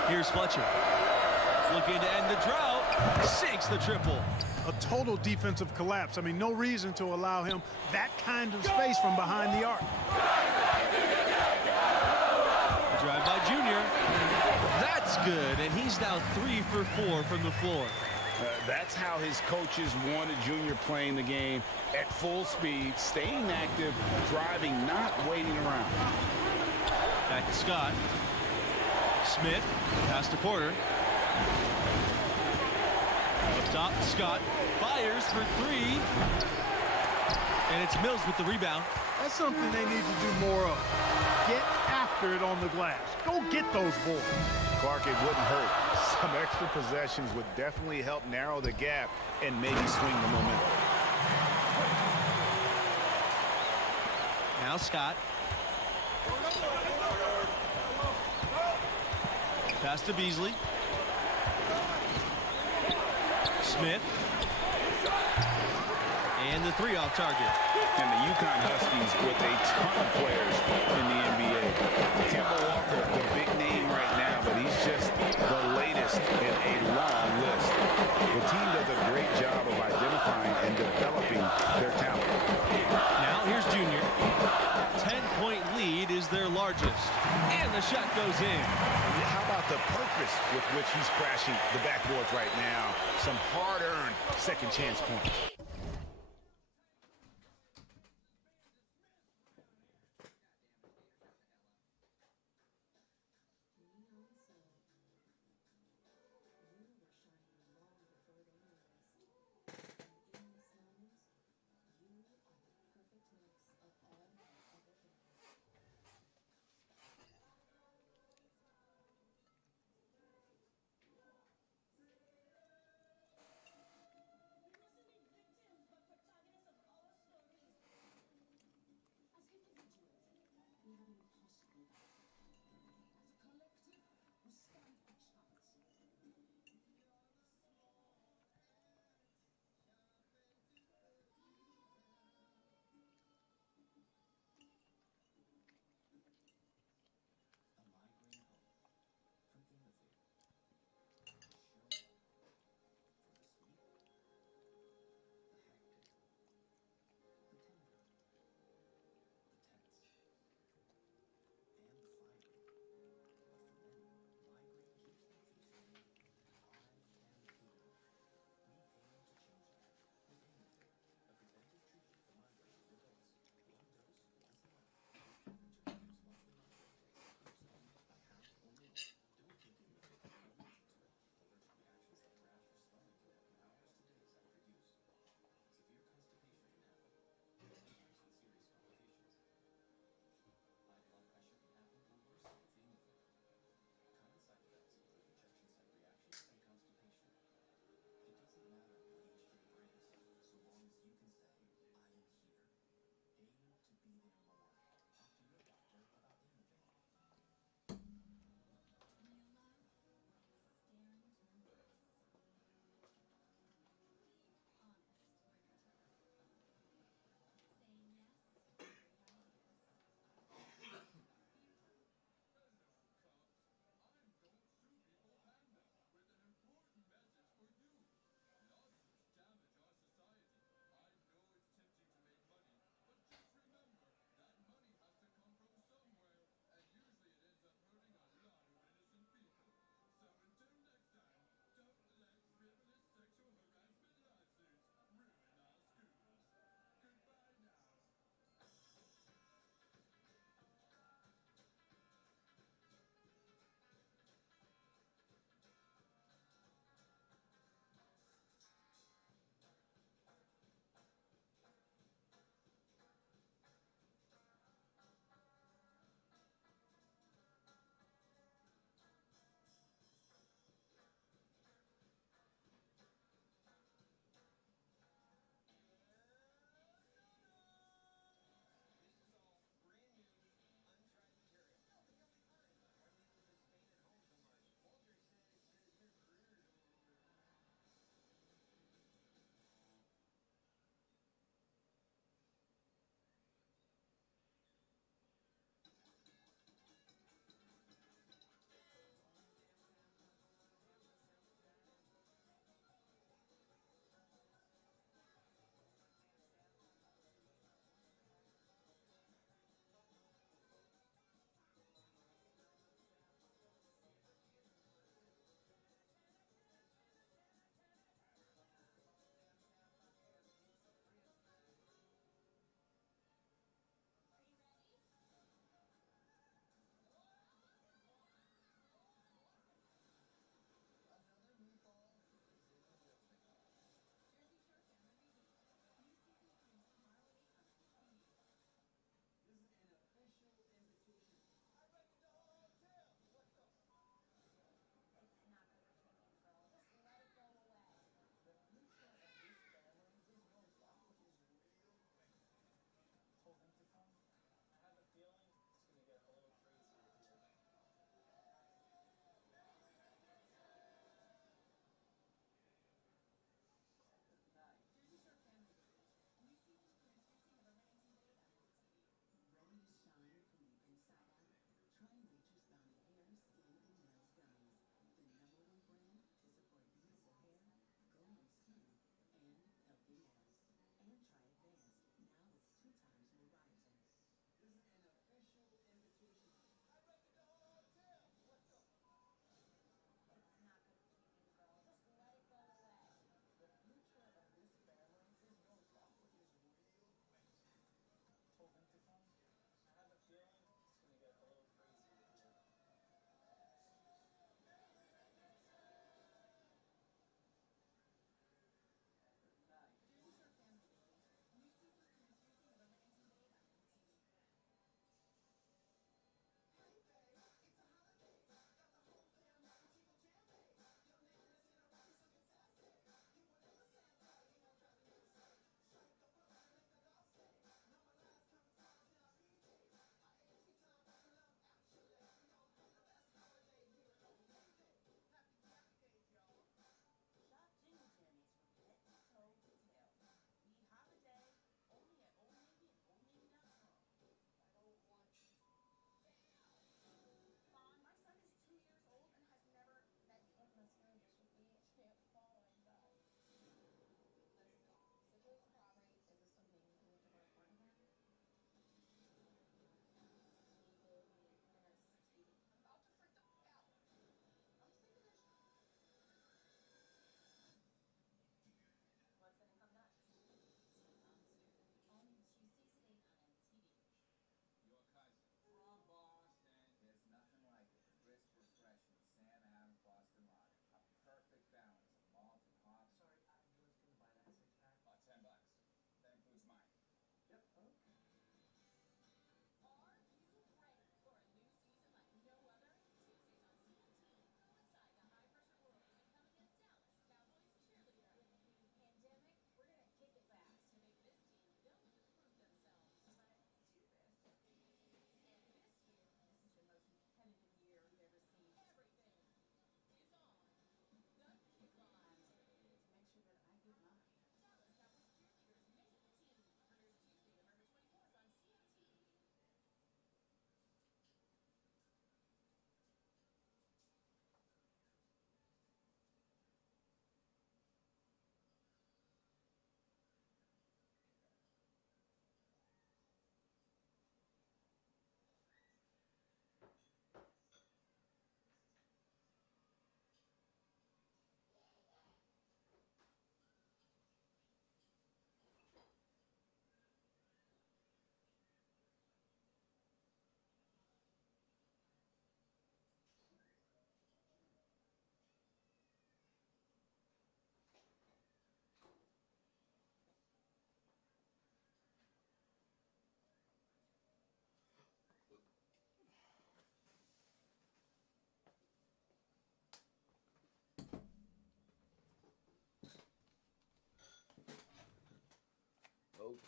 Here's Fletcher. Looking to end the drought. Sinks the triple. A total defensive collapse. I mean, no reason to allow him that kind of space from behind the arc. Drive by Junior. That's good, and he's now 3 for 4 from the floor. That's how his coaches wanted Junior playing the game at full speed, staying active, driving, not waiting around. Back to Scott. Smith, pass to Porter. Up top, Scott fires for 3. And it's Mills with the rebound. That's something they need to do more of. Get after it on the glass. Go get those boards. Clark, it wouldn't hurt. Some extra possessions would definitely help narrow the gap and maybe swing the momentum. Now Scott. Pass to Beasley. Smith. And the 3 off target. And the UConn Huskies with a ton of players in the NBA. Kemba Walker, the big name right now, but he's just the latest in a long list. The team does a great job of identifying and developing their talent. Now here's Junior. 10-point lead is their largest. And the shot goes in. How about the purpose with which he's crashing the backboards right now? Some hard-earned second chance points.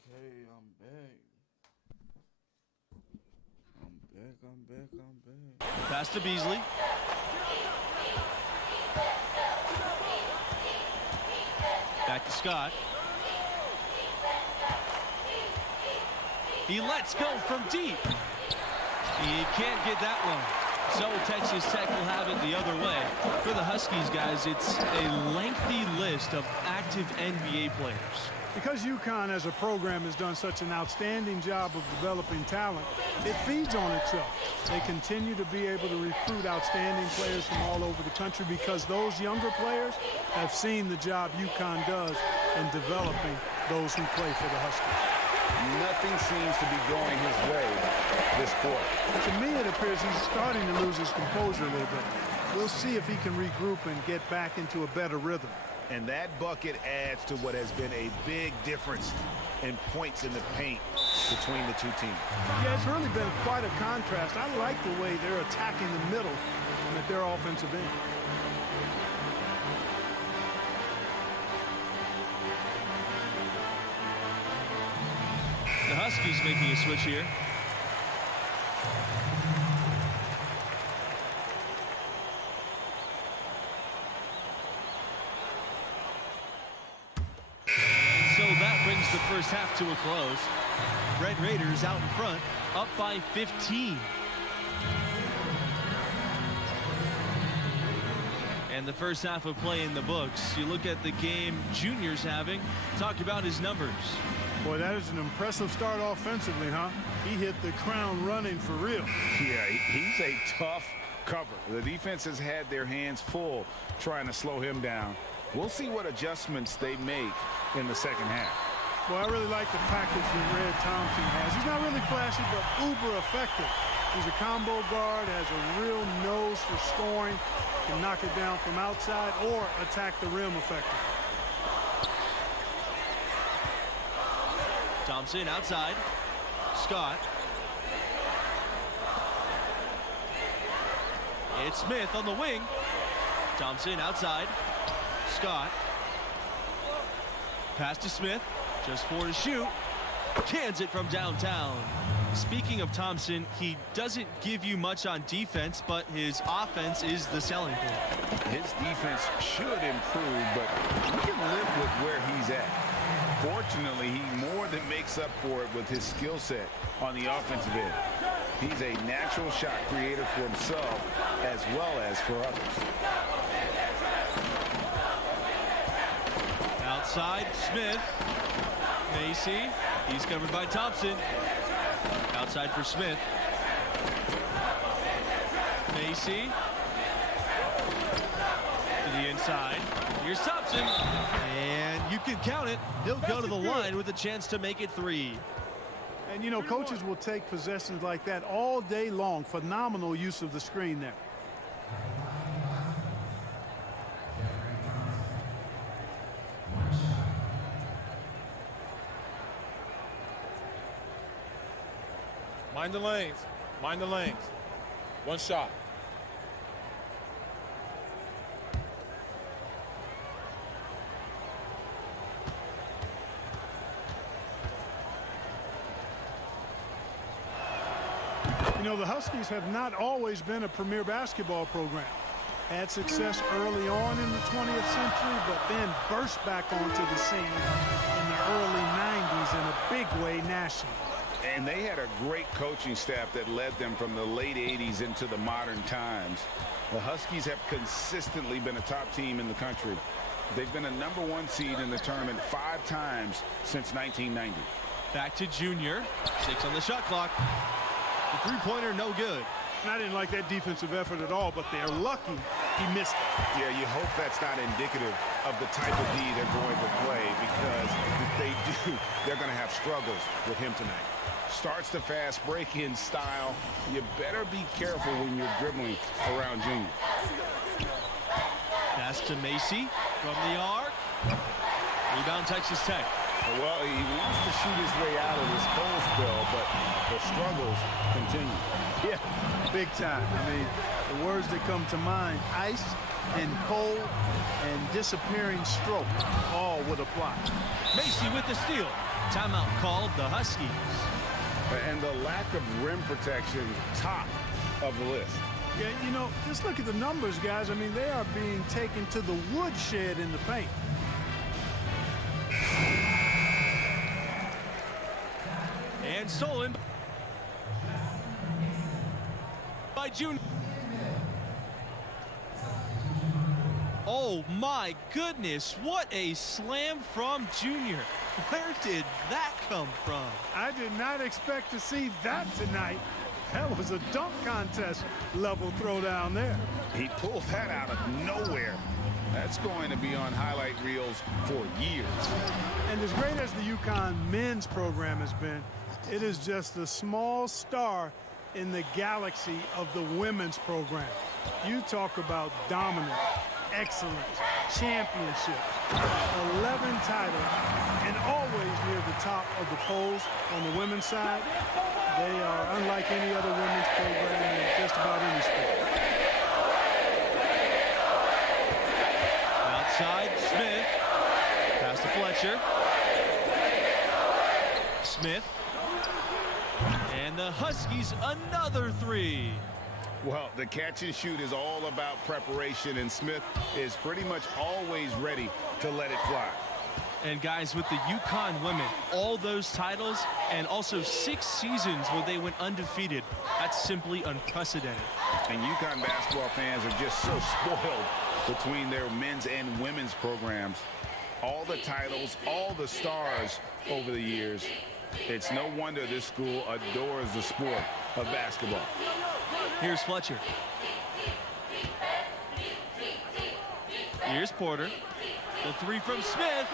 Okay, I'm back. I'm back. Pass to Beasley. Back to Scott. He lets go from deep. He can't get that one. So Texas Tech will have it the other way. For the Huskies, guys, it's a lengthy list of active NBA players. Because UConn as a program has done such an outstanding job of developing talent, it feeds on itself. They continue to be able to recruit outstanding players from all over the country because those younger players have seen the job UConn does in developing those who play for the Huskies. Nothing seems to be going his way this quarter. To me, it appears he's starting to lose his composure a little bit. We'll see if he can regroup and get back into a better rhythm. And that bucket adds to what has been a big difference in points in the paint between the two teams. Yeah, it's really been quite a contrast. I like the way they're attacking the middle and at their offensive end. The Huskies making a switch here. So that brings the first half to a close. Red Raiders out in front, up by 15. And the first half of play in the books. You look at the game Junior's having. Talk about his numbers. Boy, that is an impressive start offensively, huh? He hit the ground running for real. Yeah, he's a tough cover. The defense has had their hands full trying to slow him down. We'll see what adjustments they make in the second half. Well, I really like the package that Red Thompson has. He's not really flashy, but uber effective. He's a combo guard, has a real nose for scoring, can knock it down from outside or attack the rim effectively. Thompson outside. Scott. It's Smith on the wing. Thompson outside. Scott. Pass to Smith. Just 4 to shoot. Cans it from downtown. Speaking of Thompson, he doesn't give you much on defense, but his offense is the selling point. His defense should improve, but he can live with where he's at. Fortunately, he more than makes up for it with his skill set on the offensive end. He's a natural shot creator for himself as well as for others. Outside, Smith. Macy. He's covered by Thompson. Outside for Smith. Macy. To the inside. Here's Thompson. And you can count it. He'll go to the line with a chance to make it 3. And, you know, coaches will take possessions like that all day long. Phenomenal use of the screen there. Mind the lanes. Mind the lanes. One shot. You know, the Huskies have not always been a premier basketball program. Had success early on in the 20th century, but then burst back onto the scene in the early 90s in a big way nationally. And they had a great coaching staff that led them from the late 80s into the modern times. The Huskies have consistently been a top team in the country. They've been a #1 seed in the tournament 5 times since 1990. Back to Junior. 6 on the shot clock. The three-pointer no good. And I didn't like that defensive effort at all, but they're lucky he missed it. Yeah, you hope that's not indicative of the type of D they're going to play, because if they do, they're going to have struggles with him tonight. Starts the fast break-in style. You better be careful when you're dribbling around Junior. Pass to Macy from the arc. Rebound Texas Tech. Well, he wants to shoot his way out of this cold spell, but the struggles continue. Yeah, big time. I mean, the words that come to mind, ice, and cold and disappearing stroke all would apply. Macy with the steal. Timeout called the Huskies. And the lack of rim protection, top of the list. Yeah, you know, just look at the numbers, guys. I mean, they are being taken to the woodshed in the paint. And stolen by Junior. Oh my goodness, what a slam from Junior. Where did that come from? I did not expect to see that tonight. That was a dunk contest level throwdown there. He pulled that out of nowhere. That's going to be on highlight reels for years. And as great as the UConn men's program has been, it is just a small star in the galaxy of the women's program. You talk about dominant, excellent, championship, 11 titles, and always near the top of the polls on the women's side. They are unlike any other women's program in just about any sport. Outside, Smith. Pass to Fletcher. Smith. And the Huskies another three. Well, the catch and shoot is all about preparation, and Smith is pretty much always ready to let it fly. And guys, with the UConn women, all those titles and also 6 seasons where they went undefeated, that's simply unprecedented. And UConn basketball fans are just so spoiled between their men's and women's programs. All the titles, all the stars over the years. It's no wonder this school adores the sport of basketball. Here's Fletcher. Here's Porter. The three from Smith.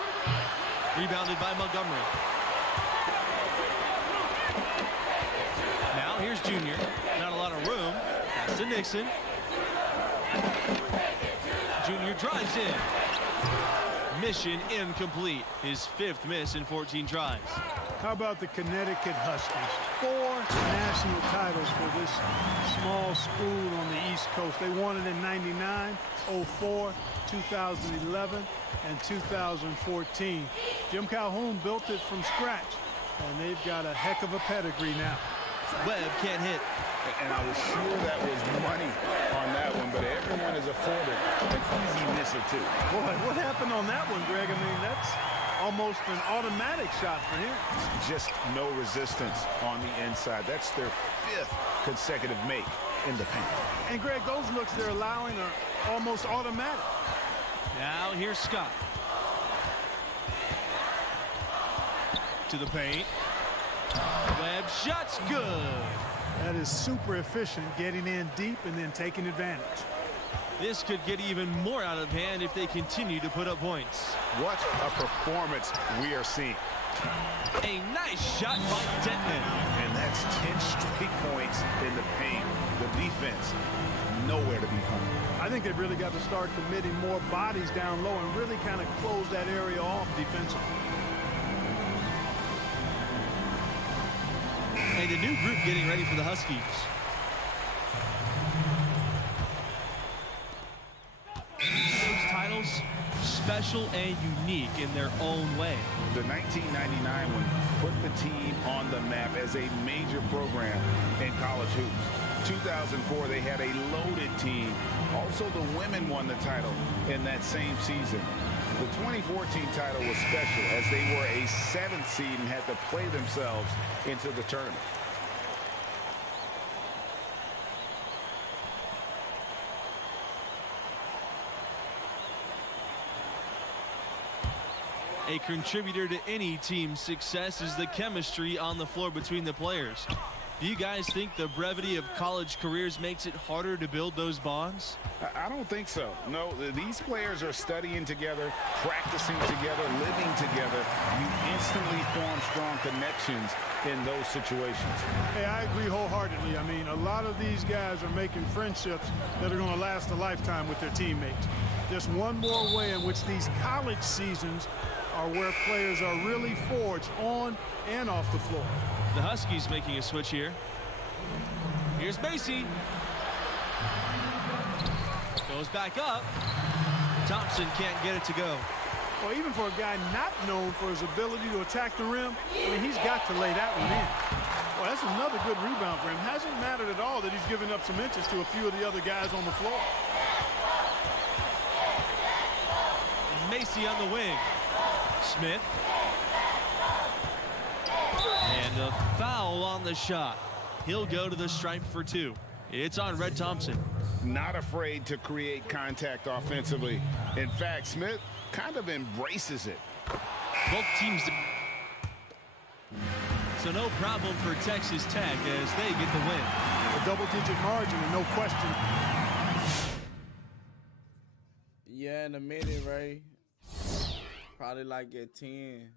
Rebounded by Montgomery. Now here's Junior. Not a lot of room. Pass to Nixon. Junior drives in. Mission incomplete. His 5th miss in 14 tries. How about the Connecticut Huskies? 4 national titles for this small school on the East Coast. They won it in 99, 04, 2011, and 2014. Jim Calhoun built it from scratch, and they've got a heck of a pedigree now. Webb can't hit. And I was sure that was money on that one, but everyone is afforded an easy miss or two. Boy, what happened on that one, Greg? I mean, that's almost an automatic shot for him. Just no resistance on the inside. That's their 5th consecutive make in the paint. And Greg, those looks they're allowing are almost automatic. Now here's Scott. To the paint. Webb shot's good. That is super efficient, getting in deep and then taking advantage. This could get even more out of hand if they continue to put up points. What a performance we are seeing. A nice shot by Denton. And that's 10 straight points in the paint. The defense, nowhere to be found. I think they've really got to start committing more bodies down low and really kind of close that area off defensively. And a new group getting ready for the Huskies. Those titles, special and unique in their own way. The 1999 one put the team on the map as a major program in college hoops. 2004, they had a loaded team. Also, the women won the title in that same season. The 2014 title was special as they were a 7th seed and had to play themselves into the tournament. A contributor to any team's success is the chemistry on the floor between the players. Do you guys think the brevity of college careers makes it harder to build those bonds? I don't think so. No, these players are studying together, practicing together, living together. You instantly form strong connections in those situations. Hey, I agree wholeheartedly. I mean, a lot of these guys are making friendships that are going to last a lifetime with their teammates. Just one more way in which these college seasons are where players are really forged on and off the floor. The Huskies making a switch here. Here's Macy. Goes back up. Thompson can't get it to go. Well, even for a guy not known for his ability to attack the rim, I mean, he's got to lay that one in. Well, that's another good rebound for him. Hasn't mattered at all that he's given up some inches to a few of the other guys on the floor. Macy on the wing. Smith. And a foul on the shot. He'll go to the stripe for 2. It's on Red Thompson. Not afraid to create contact offensively. In fact, Smith kind of embraces it. Both teams. So no problem for Texas Tech as they get the win. A double-digit margin and no question. Yeah, in a minute, Ray. Probably like at 10.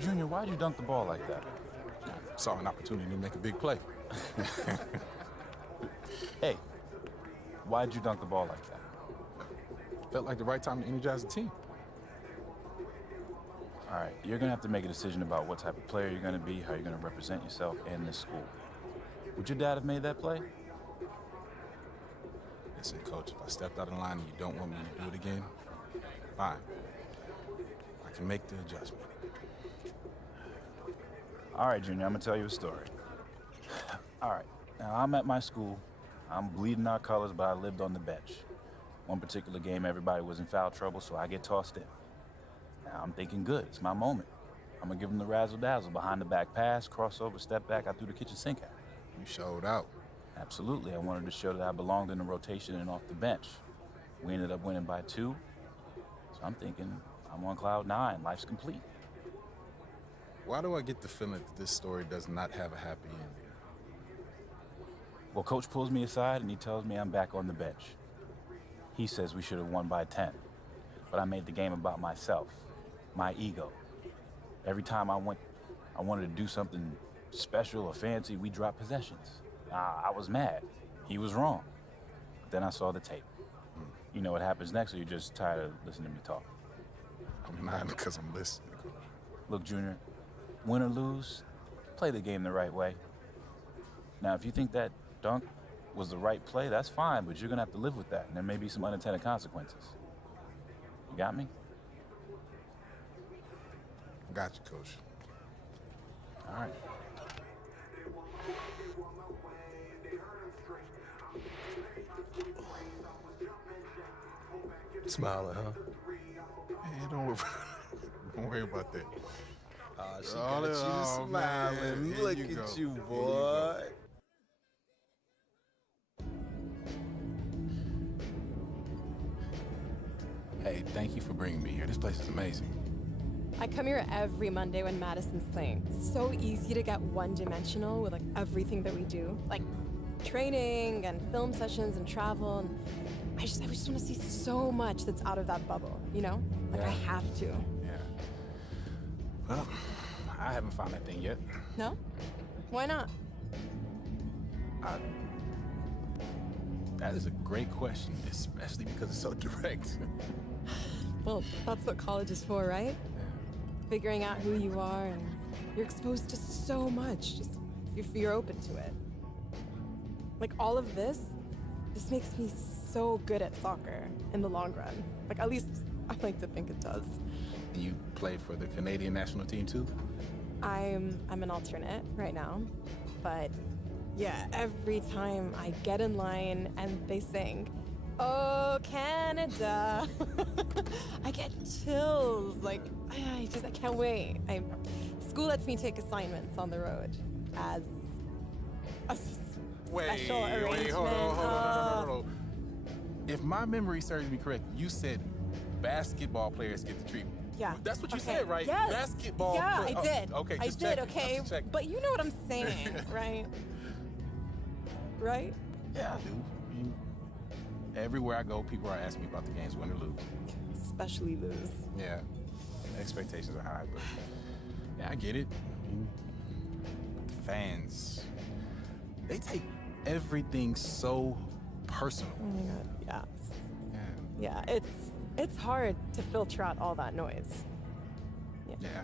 Junior, why'd you dunk the ball like that? Saw an opportunity to make a big play. Hey, why'd you dunk the ball like that? Felt like the right time to energize the team. All right, you're going to have to make a decision about what type of player you're going to be, how you're going to represent yourself in this school. Would your dad have made that play? Listen, Coach, if I stepped out of line and you don't want me to do it again, fine. I can make the adjustment. All right, Junior, I'm going to tell you a story. All right, now I'm at my school. I'm bleeding our colors, but I lived on the bench. One particular game, everybody was in foul trouble, so I get tossed in. Now I'm thinking, good, it's my moment. I'm going to give them the razzle-dazzle, behind the back pass, crossover, step back, I threw the kitchen sink at him. You showed out. Absolutely, I wanted to show that I belonged in the rotation and off the bench. We ended up winning by 2, so I'm thinking I'm on cloud 9, life's complete. Why do I get the feeling that this story does not have a happy ending? Well, Coach pulls me aside and he tells me I'm back on the bench. He says we should have won by 10, but I made the game about myself, my ego. Every time I wanted to do something special or fancy, we dropped possessions. I was mad. He was wrong. But then I saw the tape. You know what happens next, or you're just tired of listening to me talk? I'm not, because I'm listening. Look, Junior, win or lose, play the game the right way. Now, if you think that dunk was the right play, that's fine, but you're gonna have to live with that, and there may be some unintended consequences. You got me? Got you, Coach. All right. Smiling, huh? Hey, don't worry about that. She got you smiling. Man. Look at you, boy. Hey, thank you for bringing me here. This place is amazing. I come here every Monday when Madison's playing. It's so easy to get one-dimensional with like everything that we do, like training and film sessions and travel. And I just want to see so much that's out of that bubble, you know? Like I have to. Yeah. Well, I haven't found that thing yet. No? Why not? That is a great question, especially because it's so direct. Well, that's what college is for, right? Figuring out who you are, and you're exposed to so much, just if you're open to it. Like all of this makes me so good at soccer in the long run. Like at least I like to think it does. You play for the Canadian national team too? I'm an alternate right now, but yeah, every time I get in line and they sing, "Oh, Canada," I get chills. Like, I can't wait. School lets me take assignments on the road as a special arrangement. Hold on. If my memory serves me correct, you said basketball players get the treatment. Yeah. That's what you Okay. said, right? Yes. Basketball. Yeah, play- I did. Okay, I just did, checking. okay? Just checking. But you know what I'm saying, right? Right? Yeah, I do. I mean, everywhere I go, people are asking me about the games, win or lose. Especially lose. Yeah, expectations are high, but yeah, I get it. I mean, the fans, they take everything so personal. Oh my God, yes. Yeah, it's hard to filter out all that noise. Yeah.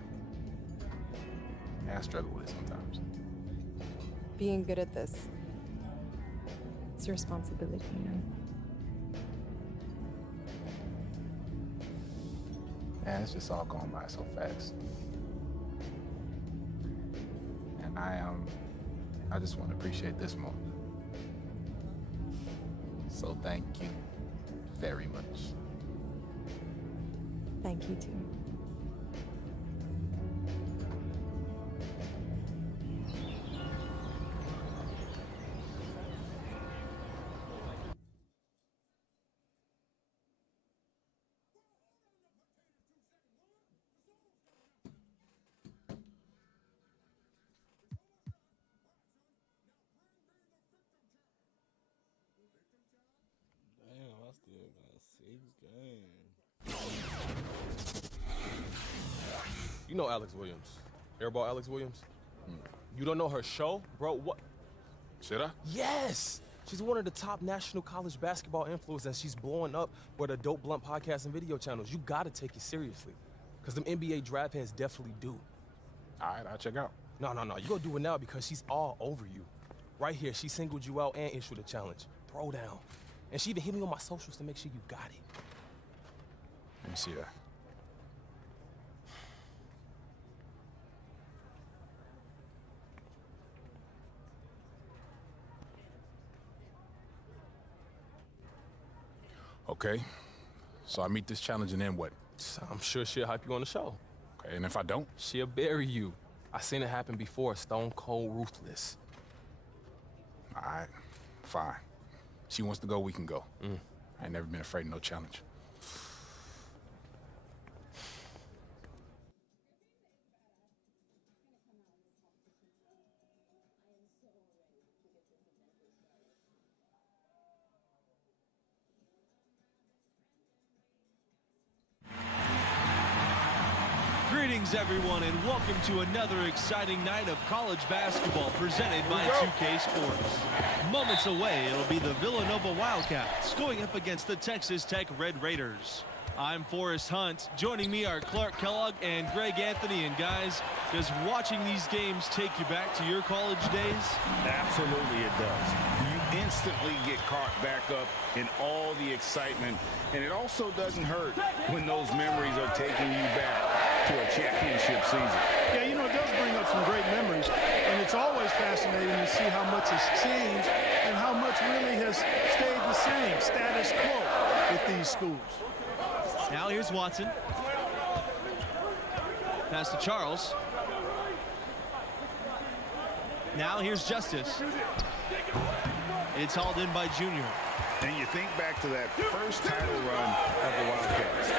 I struggle with it sometimes. Being good at this, it's your responsibility, you know? Man, it's just all going by so fast. And I just want to appreciate this moment. So thank you very much. Thank you, too. Damn, I still got 6 games. You know Alex Williams. Airball Alex Williams? You don't know her show? Bro, what? Should I? Yes! She's one of the top national college basketball influencers, and she's blowing up with Adult Blunt podcast and video channels. You gotta take it seriously. Because them NBA draft heads definitely do. All right, I'll check out. No. You gonna do it now because she's all over you. Right here, she singled you out and issued a challenge. Throw down. And she even hit me on my socials to make sure you got it. Let me see that. Okay, so I meet this challenge and then what? I'm sure she'll hype you on the show. Okay, and if I don't? She'll bury you. I seen it happen before, stone cold ruthless. All right, fine. She wants to go, we can go. I ain't never been afraid of no challenge. Greetings, everyone, and welcome to another exciting night of college basketball presented by 2K Sports. Moments away, it'll be the Villanova Wildcats going up against the Texas Tech Red Raiders. I'm Forrest Hunt. Joining me are Clark Kellogg and Greg Anthony. And guys, does watching these games take you back to your college days? Absolutely it does. You instantly get caught back up in all the excitement, and it also doesn't hurt when those memories are taking you back to a championship season. Yeah, you know, it does bring up some great memories, and it's always fascinating to see how much has changed and how much really has stayed the same, status quo with these schools. Now here's Watson. Pass to Charles. Now here's Justice. It's hauled in by Junior. And you think back to that first title run of the Wildcats.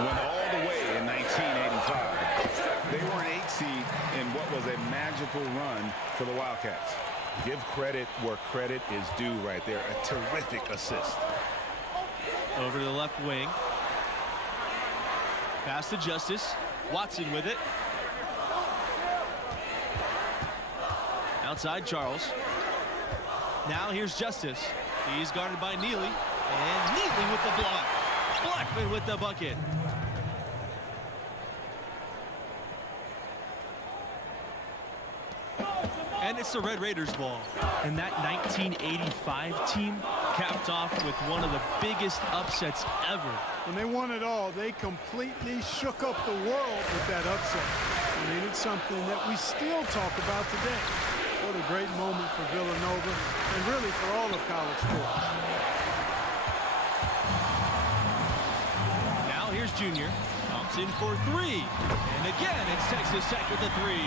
Went all the way in 1985. They were an 8 seed in what was a magical run for the Wildcats. Give credit where credit is due right there. A terrific assist. Over to the left wing. Pass to Justice. Watson with it. Outside Charles. Now here's Justice. He's guarded by Neely. And Neely with the block. Blackman with the bucket. And it's the Red Raiders ball. And that 1985 team capped off with one of the biggest upsets ever. When they won it all, they completely shook up the world with that upset. I mean, it's something that we still talk about today. What a great moment for Villanova and really for all of college sports. Now here's Junior. Pumps in for three. And again, it's Texas Tech with the three.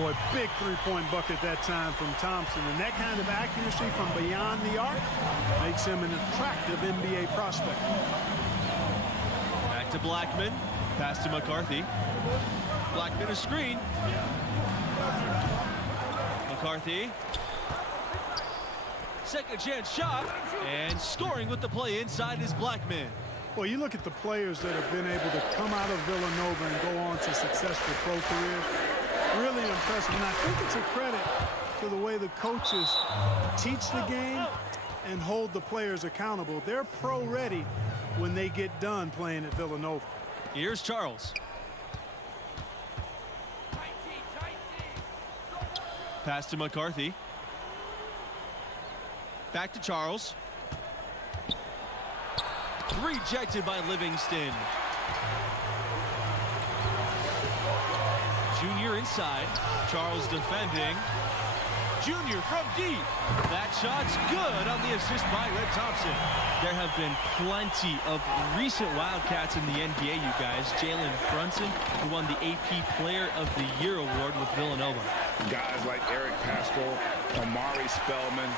Boy, big three-point bucket that time from Thompson. And that kind of accuracy from beyond the arc makes him an attractive NBA prospect. Back to Blackman. Pass to McCarthy. Blackman a screen. McCarthy. Second chance shot. And scoring with the play inside is Blackman. Well, you look at the players that have been able to come out of Villanova and go on to successful pro careers. Really impressive. And I think it's a credit to the way the coaches teach the game and hold the players accountable. They're pro-ready when they get done playing at Villanova. Here's Charles. Pass to McCarthy. Back to Charles. Rejected by Livingston. Junior inside. Charles defending. Junior from deep. That shot's good on the assist by Red Thompson. There have been plenty of recent Wildcats in the NBA, you guys. Jalen Brunson, who won the AP Player of the Year award with Villanova. Guys like Eric Paschal, Omari Spellman,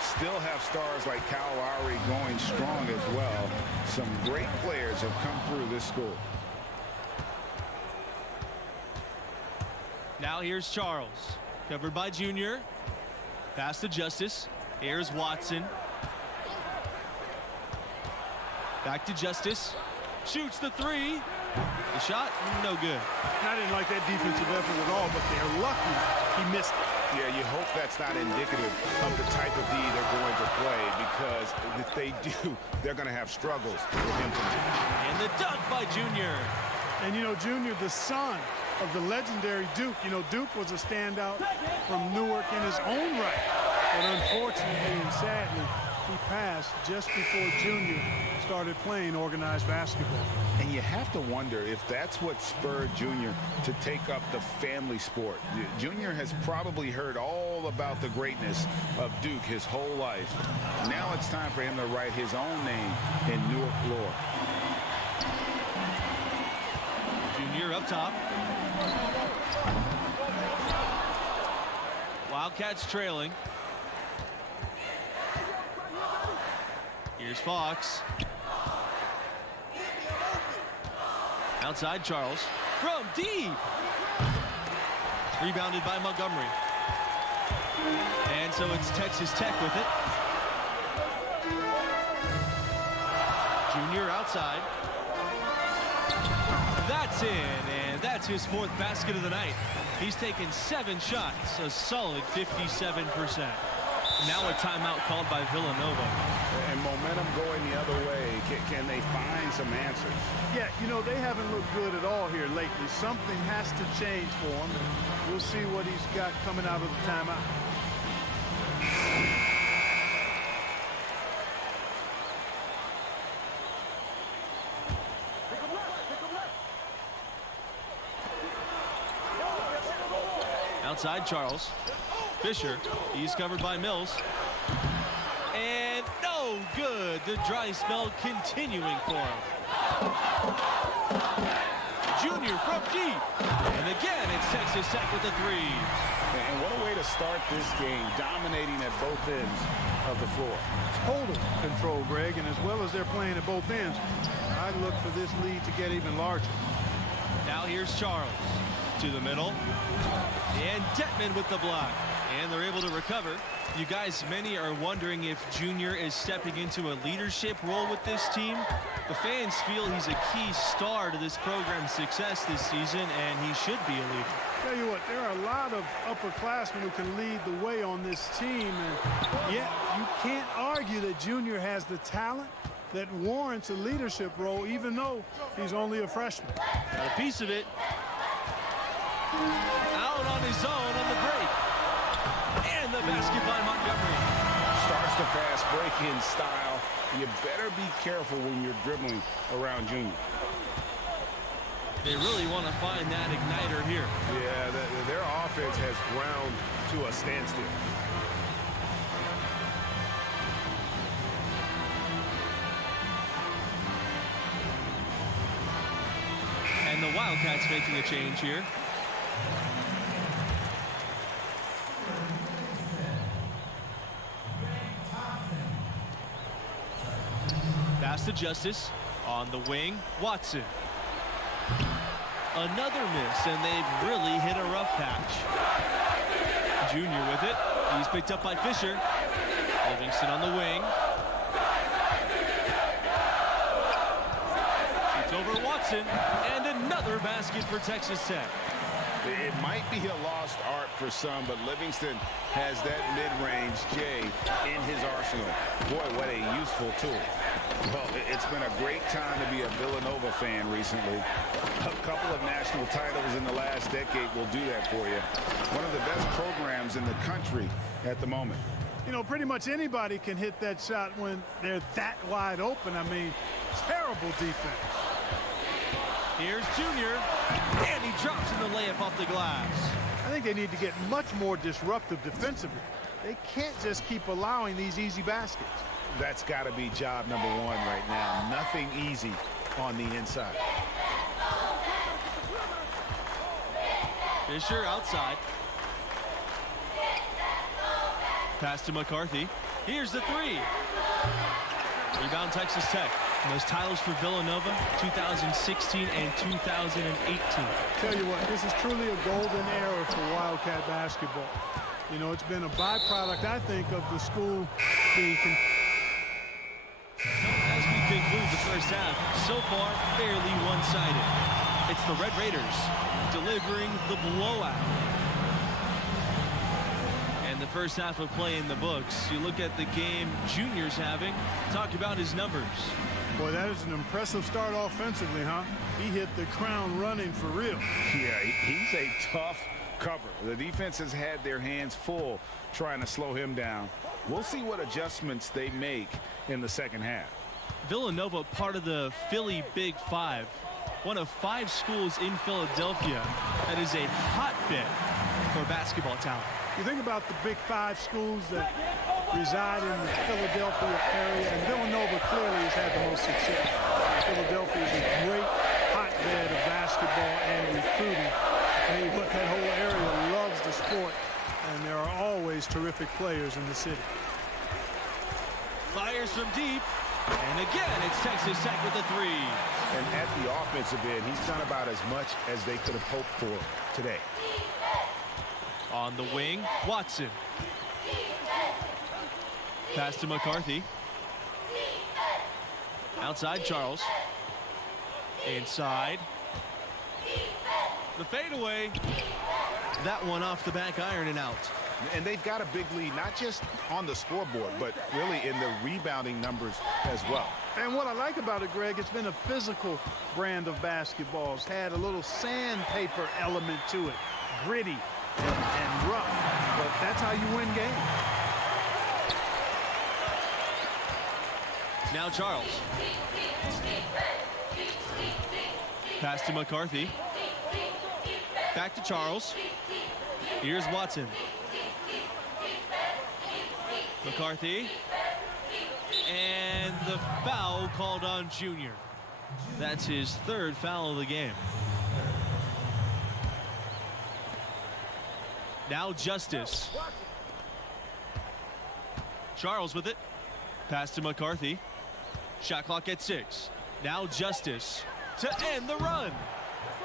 still have stars like Kyle Lowry going strong as well. Some great players have come through this school. Now here's Charles. Covered by Junior. Pass to Justice. Here's Watson. Back to Justice. Shoots the three. The shot, no good. I didn't like that defensive effort at all, but they're lucky he missed it. Yeah, you hope that's not indicative of the type of D they're going to play, because if they do, they're going to have struggles with him tonight. And the dunk by Junior. And, you know, Junior, the son of the legendary Duke. You know, Duke was a standout from Newark in his own right. But unfortunately and sadly, he passed just before Junior started playing organized basketball. And you have to wonder if that's what spurred Junior to take up the family sport. Junior has probably heard all about the greatness of Duke his whole life. Now it's time for him to write his own name in Newark lore. Junior up top. Wildcats trailing. Here's Fox. Outside Charles. From deep. Rebounded by Montgomery. And so it's Texas Tech with it. Junior outside. That's in, and that's his fourth basket of the night. He's taken 7 shots, a solid 57%. Now a timeout called by Villanova. And momentum going the other way. Can they find some answers? Yeah, you know, they haven't looked good at all here lately. Something has to change for him. We'll see what he's got coming out of the timeout. Outside Charles. Fisher, he's covered by Mills. And no good. The dry spell continuing for him. Junior from deep. And again, it's Texas Tech with the three. And what a way to start this game, dominating at both ends of the floor. Total control, Greg, and as well as they're playing at both ends, I look for this lead to get even larger. Now here's Charles to the middle. And Detman with the block. And they're able to recover. You guys, many are wondering if Junior is stepping into a leadership role with this team. The fans feel he's a key star to this program's success this season, and he should be a leader. Tell you what, there are a lot of upperclassmen who can lead the way on this team, and yet you can't argue that Junior has the talent that warrants a leadership role, even though he's only a freshman. Got a piece of it. Out on his own on the break. And the basket by Montgomery. Starts the fast break-in style. You better be careful when you're dribbling around Junior. They really want to find that igniter here. Yeah, their offense has ground to a standstill. And the Wildcats making a change here. Pass to Justice on the wing. Watson. Another miss, and they've really hit a rough patch. Junior with it. He's picked up by Fisher. Livingston on the wing. It's over Watson, and another basket for Texas Tech. It might be a lost art for some, but Livingston has that mid-range J in his arsenal. Boy, what a useful tool. Well, it's been a great time to be a Villanova fan recently. A couple of national titles in the last decade will do that for you. One of the best programs in the country at the moment. You know, pretty much anybody can hit that shot when they're that wide open. I mean, terrible defense. Here's Junior, and he drops in the layup off the glass. I think they need to get much more disruptive defensively. They can't just keep allowing these easy baskets. That's got to be job number one right now. Nothing easy on the inside. Fisher outside. Pass to McCarthy. Here's the three. Rebound Texas Tech. Those titles for Villanova, 2016 and 2018. Tell you what, this is truly a golden era for Wildcat basketball. You know, it's been a byproduct, I think, of the school being... As we conclude the first half, so far, fairly one-sided. It's the Red Raiders delivering the blowout. And the first half of play in the books. You look at the game Junior's having, talk about his numbers. Boy, that is an impressive start offensively, huh? He hit the ground running for real. Yeah, he's a tough cover. The defense has had their hands full trying to slow him down. We'll see what adjustments they make in the second half. Villanova, part of the Philly Big Five, one of 5 schools in Philadelphia that is a hotbed for basketball talent. You think about the Big 5 schools that reside in the Philadelphia area, and Villanova clearly has had the most success. Philadelphia is a great hotbed of basketball and recruiting. Hey, look, that whole area loves the sport, and there are always terrific players in the city. Fires from deep, and again, it's Texas Tech with the three. And at the offensive end, he's done about as much as they could have hoped for today. On the wing, Watson. Pass to McCarthy. Outside, Charles. Inside. The fadeaway. That one off the back iron and out. And they've got a big lead, not just on the scoreboard, but really in the rebounding numbers as well. And what I like about it, Greg, it's been a physical brand of basketball. It's had a little sandpaper element to it. Gritty and rough. But that's how you win games. Now Charles. Pass to McCarthy. Back to Charles. Here's Watson. McCarthy. And the foul called on Junior. That's his 3rd foul of the game. Now Justice. Charles with it. Pass to McCarthy. Shot clock at 6. Now Justice to end the run.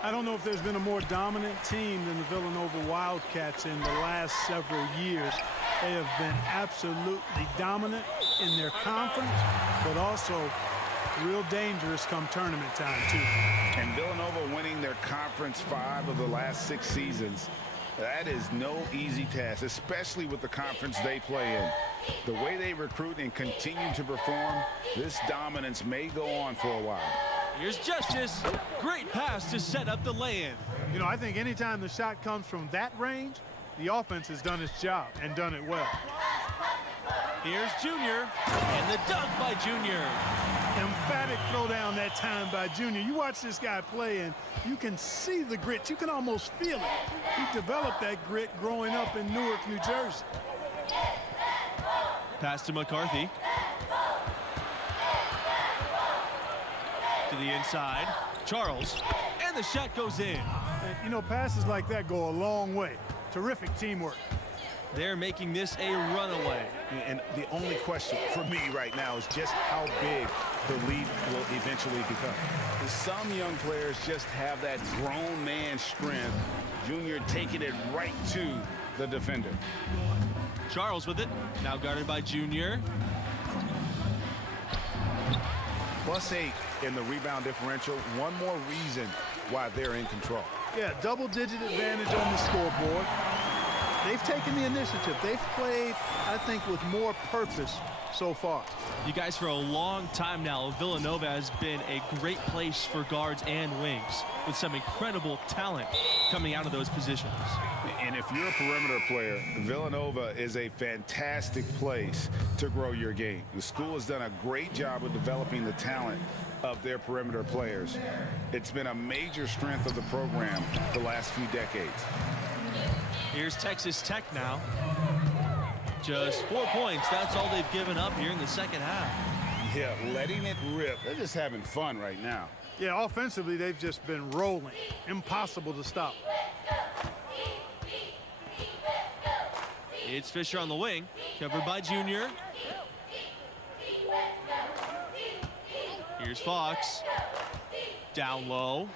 I don't know if there's been a more dominant team than the Villanova Wildcats in the last several years. They have been absolutely dominant in their conference, but also real dangerous come tournament time, too. And Villanova winning their conference 5 of the last 6 seasons. That is no easy task, especially with the conference they play in. The way they recruit and continue to perform, this dominance may go on for a while. Here's Justice. Great pass to set up the lay-in. You know, I think anytime the shot comes from that range, the offense has done its job and done it well. Here's Junior, and the dunk by Junior. Emphatic throwdown that time by Junior. You watch this guy play, and you can see the grit. You can almost feel it. He developed that grit growing up in Newark, New Jersey. Pass to McCarthy. To the inside. Charles. And the shot goes in. And, you know, passes like that go a long way. Terrific teamwork. They're making this a runaway. And the only question for me right now is just how big the lead will eventually become. Some young players just have that grown man strength. Junior taking it right to the defender. Charles with it, now guarded by Junior. +8 in the rebound differential. One more reason why they're in control. Yeah, double-digit advantage on the scoreboard. They've taken the initiative. They've played, I think, with more purpose so far. You guys, for a long time now, Villanova has been a great place for guards and wings with some incredible talent coming out of those positions. And if you're a perimeter player, Villanova is a fantastic place to grow your game. The school has done a great job of developing the talent of their perimeter players. It's been a major strength of the program the last few decades. Here's Texas Tech now. Just 4 points. That's all they've given up here in the second half. Yeah, letting it rip. They're just having fun right now. Yeah, offensively, they've just been rolling. Impossible to stop. It's Fisher on the wing, covered by Junior. Here's Fox. Down low.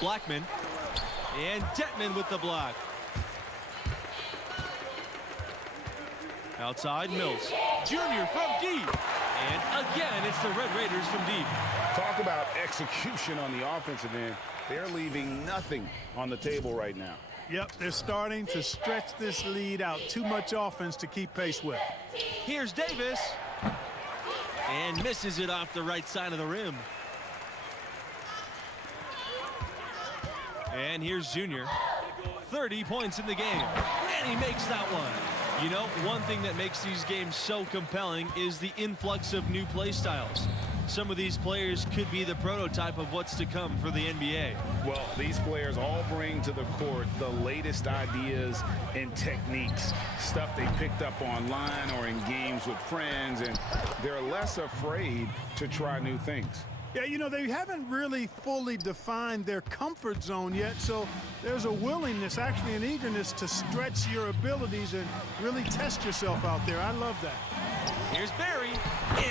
Blackman. And Detman with the block. Outside, Mills. Junior from deep. And again, it's the Red Raiders from deep. Talk about execution on the offensive end. They're leaving nothing on the table right now. Yep, they're starting to stretch this lead out. Too much offense to keep pace with. Here's Davis. And misses it off the right side of the rim. And here's Junior. 30 points in the game. And he makes that one. You know, one thing that makes these games so compelling is the influx of new play styles. Some of these players could be the prototype of what's to come for the NBA. Well, these players all bring to the court the latest ideas and techniques, stuff they picked up online or in games with friends, and they're less afraid to try new things. Yeah, you know, they haven't really fully defined their comfort zone yet, so there's a willingness, actually an eagerness to stretch your abilities and really test yourself out there. I love that. Here's Barry,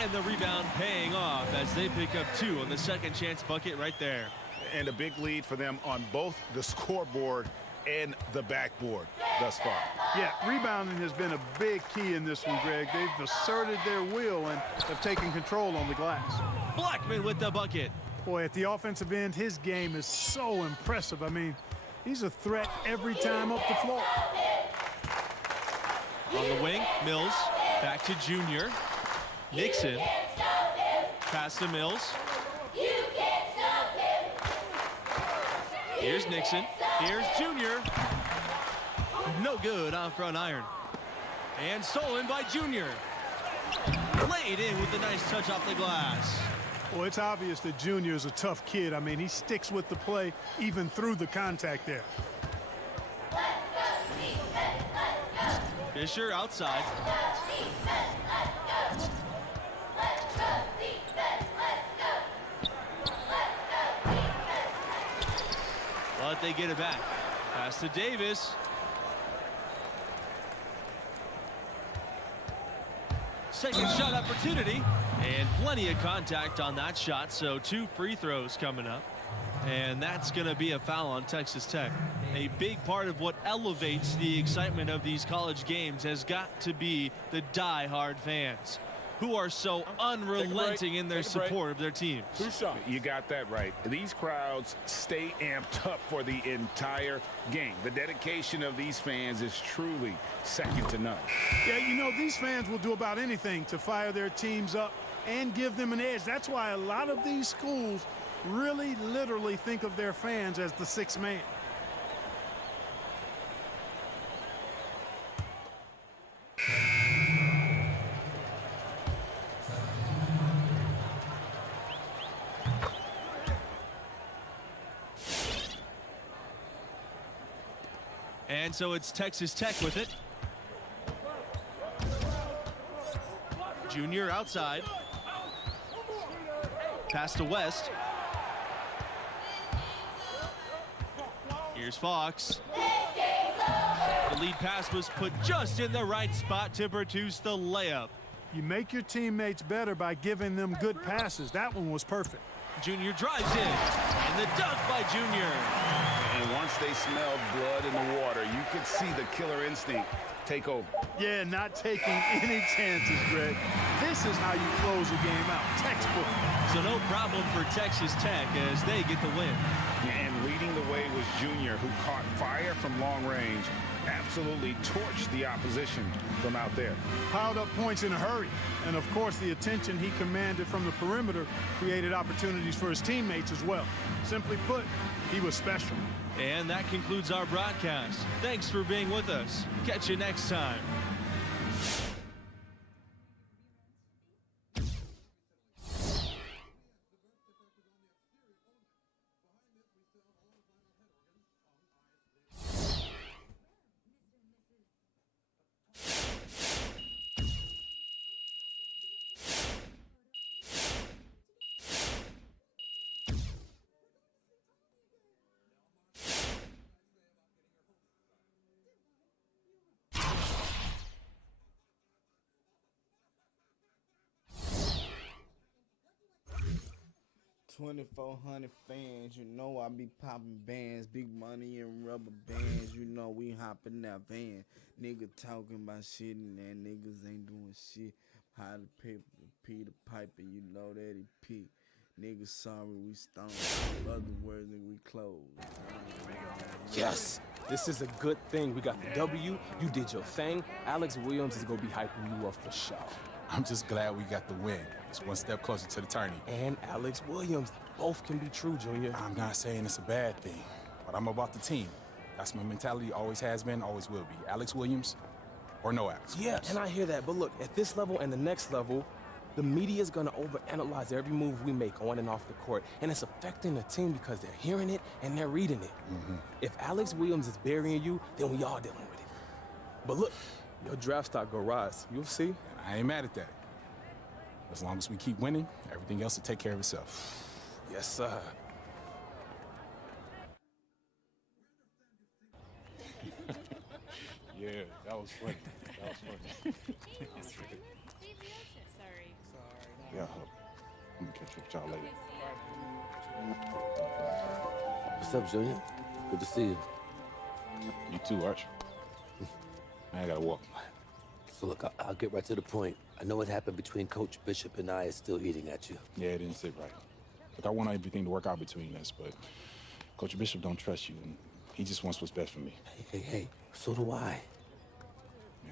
and the rebound paying off as they pick up 2 on the second chance bucket right there. And a big lead for them on both the scoreboard and the backboard thus far. Yeah, rebounding has been a big key in this one, Greg. They've asserted their will and have taken control on the glass. Blackman with the bucket. Boy, at the offensive end, his game is so impressive. I mean, he's a threat every time up the floor. On the wing, Mills. Back to Junior. Nixon. Pass to Mills. Here's Nixon. Here's Junior. No good on front iron. And stolen by Junior. Laid in with a nice touch off the glass. Well, it's obvious that Junior is a tough kid. I mean, he sticks with the play even through the contact there. Fisher outside. But they get it back. Pass to Davis. Second shot opportunity. And plenty of contact on that shot, so 2 free throws coming up. And that's going to be a foul on Texas Tech. A big part of what elevates the excitement of these college games has got to be the die-hard fans, who are so unrelenting in their support of their teams. You got that right. These crowds stay amped up for the entire game. The dedication of these fans is truly second to none. Yeah, you know, these fans will do about anything to fire their teams up and give them an edge. That's why a lot of these schools really literally think of their fans as the sixth man. And so it's Texas Tech with it. Junior outside. Pass to West. Here's Fox. The lead pass was put just in the right spot to produce the layup. You make your teammates better by giving them good passes. That one was perfect. Junior drives in, and the dunk by Junior. And once they smelled blood in the water, you could see the killer instinct take over. Yeah, not taking any chances, Greg. This is how you close a game out. Textbook. So no problem for Texas Tech as they get the win. And leading the way was Junior, who caught fire from long range, absolutely torched the opposition from out there. Piled up points in a hurry. And, of course, the attention he commanded from the perimeter created opportunities for his teammates as well. Simply put, he was special. And that concludes our broadcast. Thanks for being with us. Catch you next time. $2,400 fans, you know I be popping bands, big money and rubber bands, you know we hopping that van. Nigga talking about shit and that niggas ain't doing shit. How the paper, Peter Piper, you know that he peak. Niggas sorry we stoned, other words nigga we closed. Yes, this is a good thing. We got the W, you did your thing. Alex Williams is gonna be hyping you up for sure. I'm just glad we got the win. It's one step closer to the tourney. And Alex Williams, both can be true, Junior. I'm not saying it's a bad thing, but I'm about the team. That's my mentality, always has been, always will be. Alex Williams or no Alex Williams. Yeah, and I hear that, but look, at this level and the next level, the media's gonna overanalyze every move we make on and off the court, and it's affecting the team because they're hearing it and they're reading it. If Alex Williams is burying you, then we all dealing with it. But look, your draft stock go rise. You'll see. I ain't mad at that. As long as we keep winning, everything else will take care of itself. Yes, sir. Yeah, that was funny. That was funny. Sorry. Yeah, I'm gonna catch up with y'all later. What's up, Junior? Good to see you. You too, Arch. I gotta walk. So look, I'll get right to the point. I know what happened between Coach Bishop and I is still eating at you. Yeah, it didn't sit right. Look, I want everything to work out between us, but Coach Bishop don't trust you, and he just wants what's best for me. Hey, so do I. Yeah.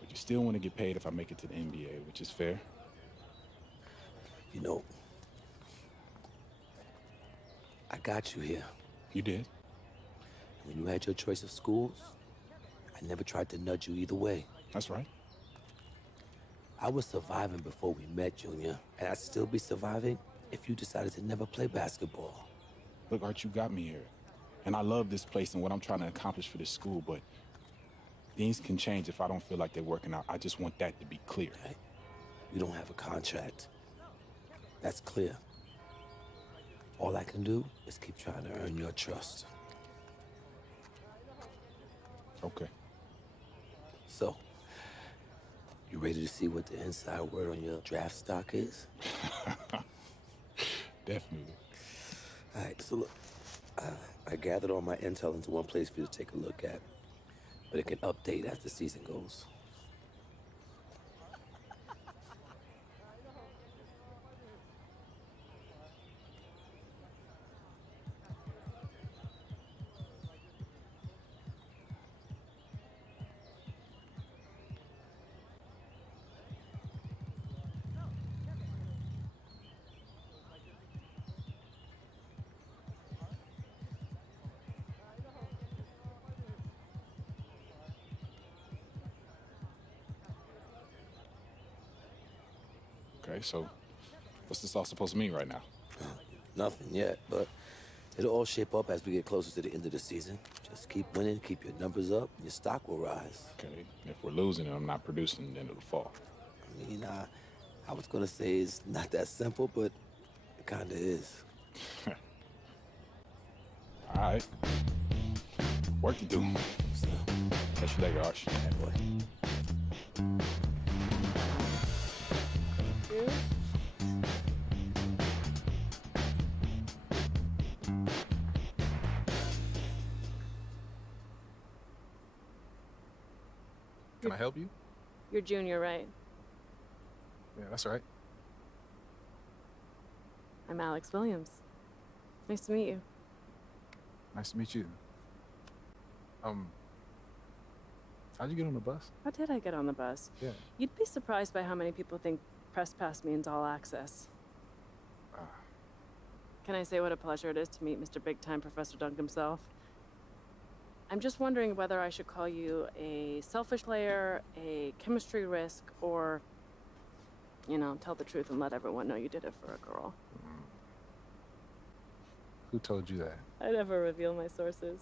But you still want to get paid if I make it to the NBA, which is fair. You know, I got you here. You did? When you had your choice of schools, I never tried to nudge you either way. That's right. I was surviving before we met, Junior, and I'd still be surviving if you decided to never play basketball. Look, Art, you got me here. And I love this place and what I'm trying to accomplish for this school, but things can change if I don't feel like they're working out. I just want that to be clear. Right? We don't have a contract. That's clear. All I can do is keep trying to earn your trust. Okay. So, you ready to see what the inside word on your draft stock is? Definitely. All right, so look, I gathered all my intel into one place for you to take a look at, but it can update as the season goes. Okay, so what's this all supposed to mean right now? Nothing yet, but it'll all shape up as we get closer to the end of the season. Just keep winning, keep your numbers up, and your stock will rise. Okay, if we're losing and I'm not producing, then it'll fall. I mean, I was gonna say it's not that simple, but it kinda is. All right. Work to do. sir. Catch you later, Arch. Yeah, boy. Can I help you? You're Junior, right? Yeah, that's right. I'm Alex Williams. Nice to meet you. Nice to meet you. How'd you get on the bus? How did I get on the bus? Yeah. You'd be surprised by how many people think Press Pass means all access. Can I say what a pleasure it is to meet Mr. Big Time Professor Dunk himself? I'm just wondering whether I should call you a selfish player, a chemistry risk, or, you know, tell the truth and let everyone know you did it for a girl. Who told you that? I never reveal my sources.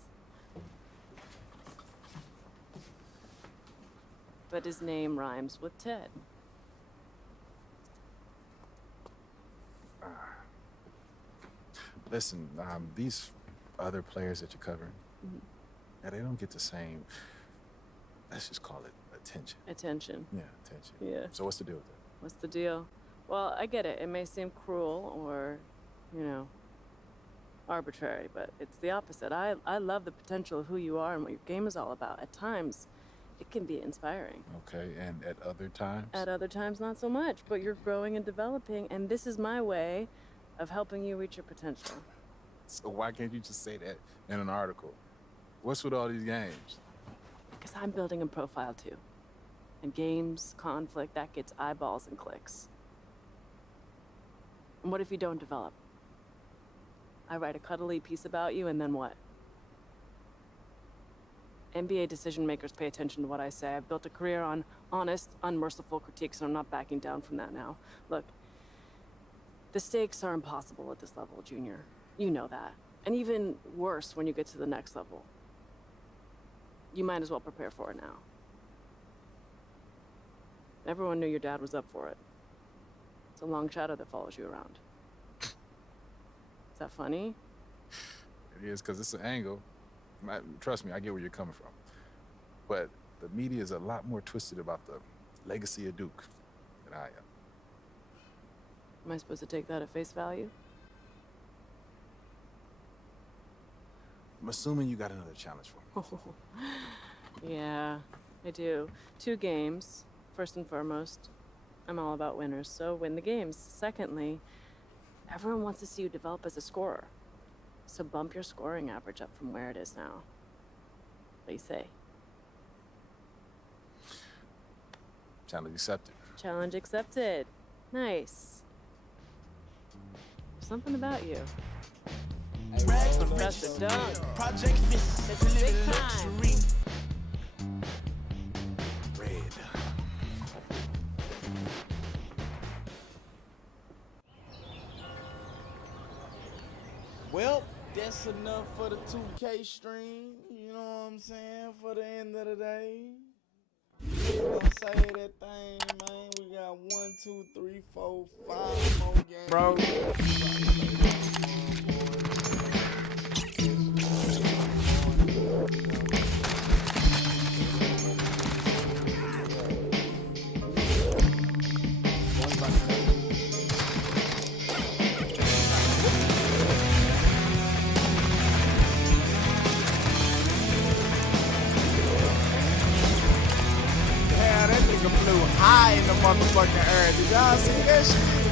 But his name rhymes with Ted. Listen, these other players that you're covering, yeah, they don't get the same, let's just call it attention. Attention. Yeah, attention. Yeah. So what's the deal with that? What's the deal? Well, I get it. It may seem cruel or, you know, arbitrary, but it's the opposite. I love the potential of who you are and what your game is all about. At times, it can be inspiring. Okay, and at other times? At other times, not so much, but you're growing and developing, and this is my way of helping you reach your potential. So why can't you just say that in an article? What's with all these games? Because I'm building a profile too. And games, conflict, that gets eyeballs and clicks. And what if you don't develop? I write a cuddly piece about you, and then what? NBA decision makers pay attention to what I say. I've built a career on honest, unmerciful critiques, and I'm not backing down from that now. Look, the stakes are impossible at this level, Junior. You know that. And even worse when you get to the next level. You might as well prepare for it now. Everyone knew your dad was up for it. It's a long shadow that follows you around. Is that funny? It is, because it's an angle. Trust me, I get where you're coming from. But the media is a lot more twisted about the legacy of Duke than I am. Am I supposed to take that at face value? I'm assuming you got another challenge for me. Yeah, I do. 2 games, first and foremost. I'm all about winners, so win the games. Secondly, everyone wants to see you develop as a scorer. So bump your scoring average up from where it is now. What do you say? Challenge accepted. Challenge accepted. Nice. Something about you. Professor Dunk. Project It's a big time. Red. Well, that's enough for the 2K stream. You know what I'm saying? For the end of the day. Don't say that thing, man. We got 1, 2, 3, 4, 5 more games. Bro. High in the motherfucking air. Did y'all see that shit?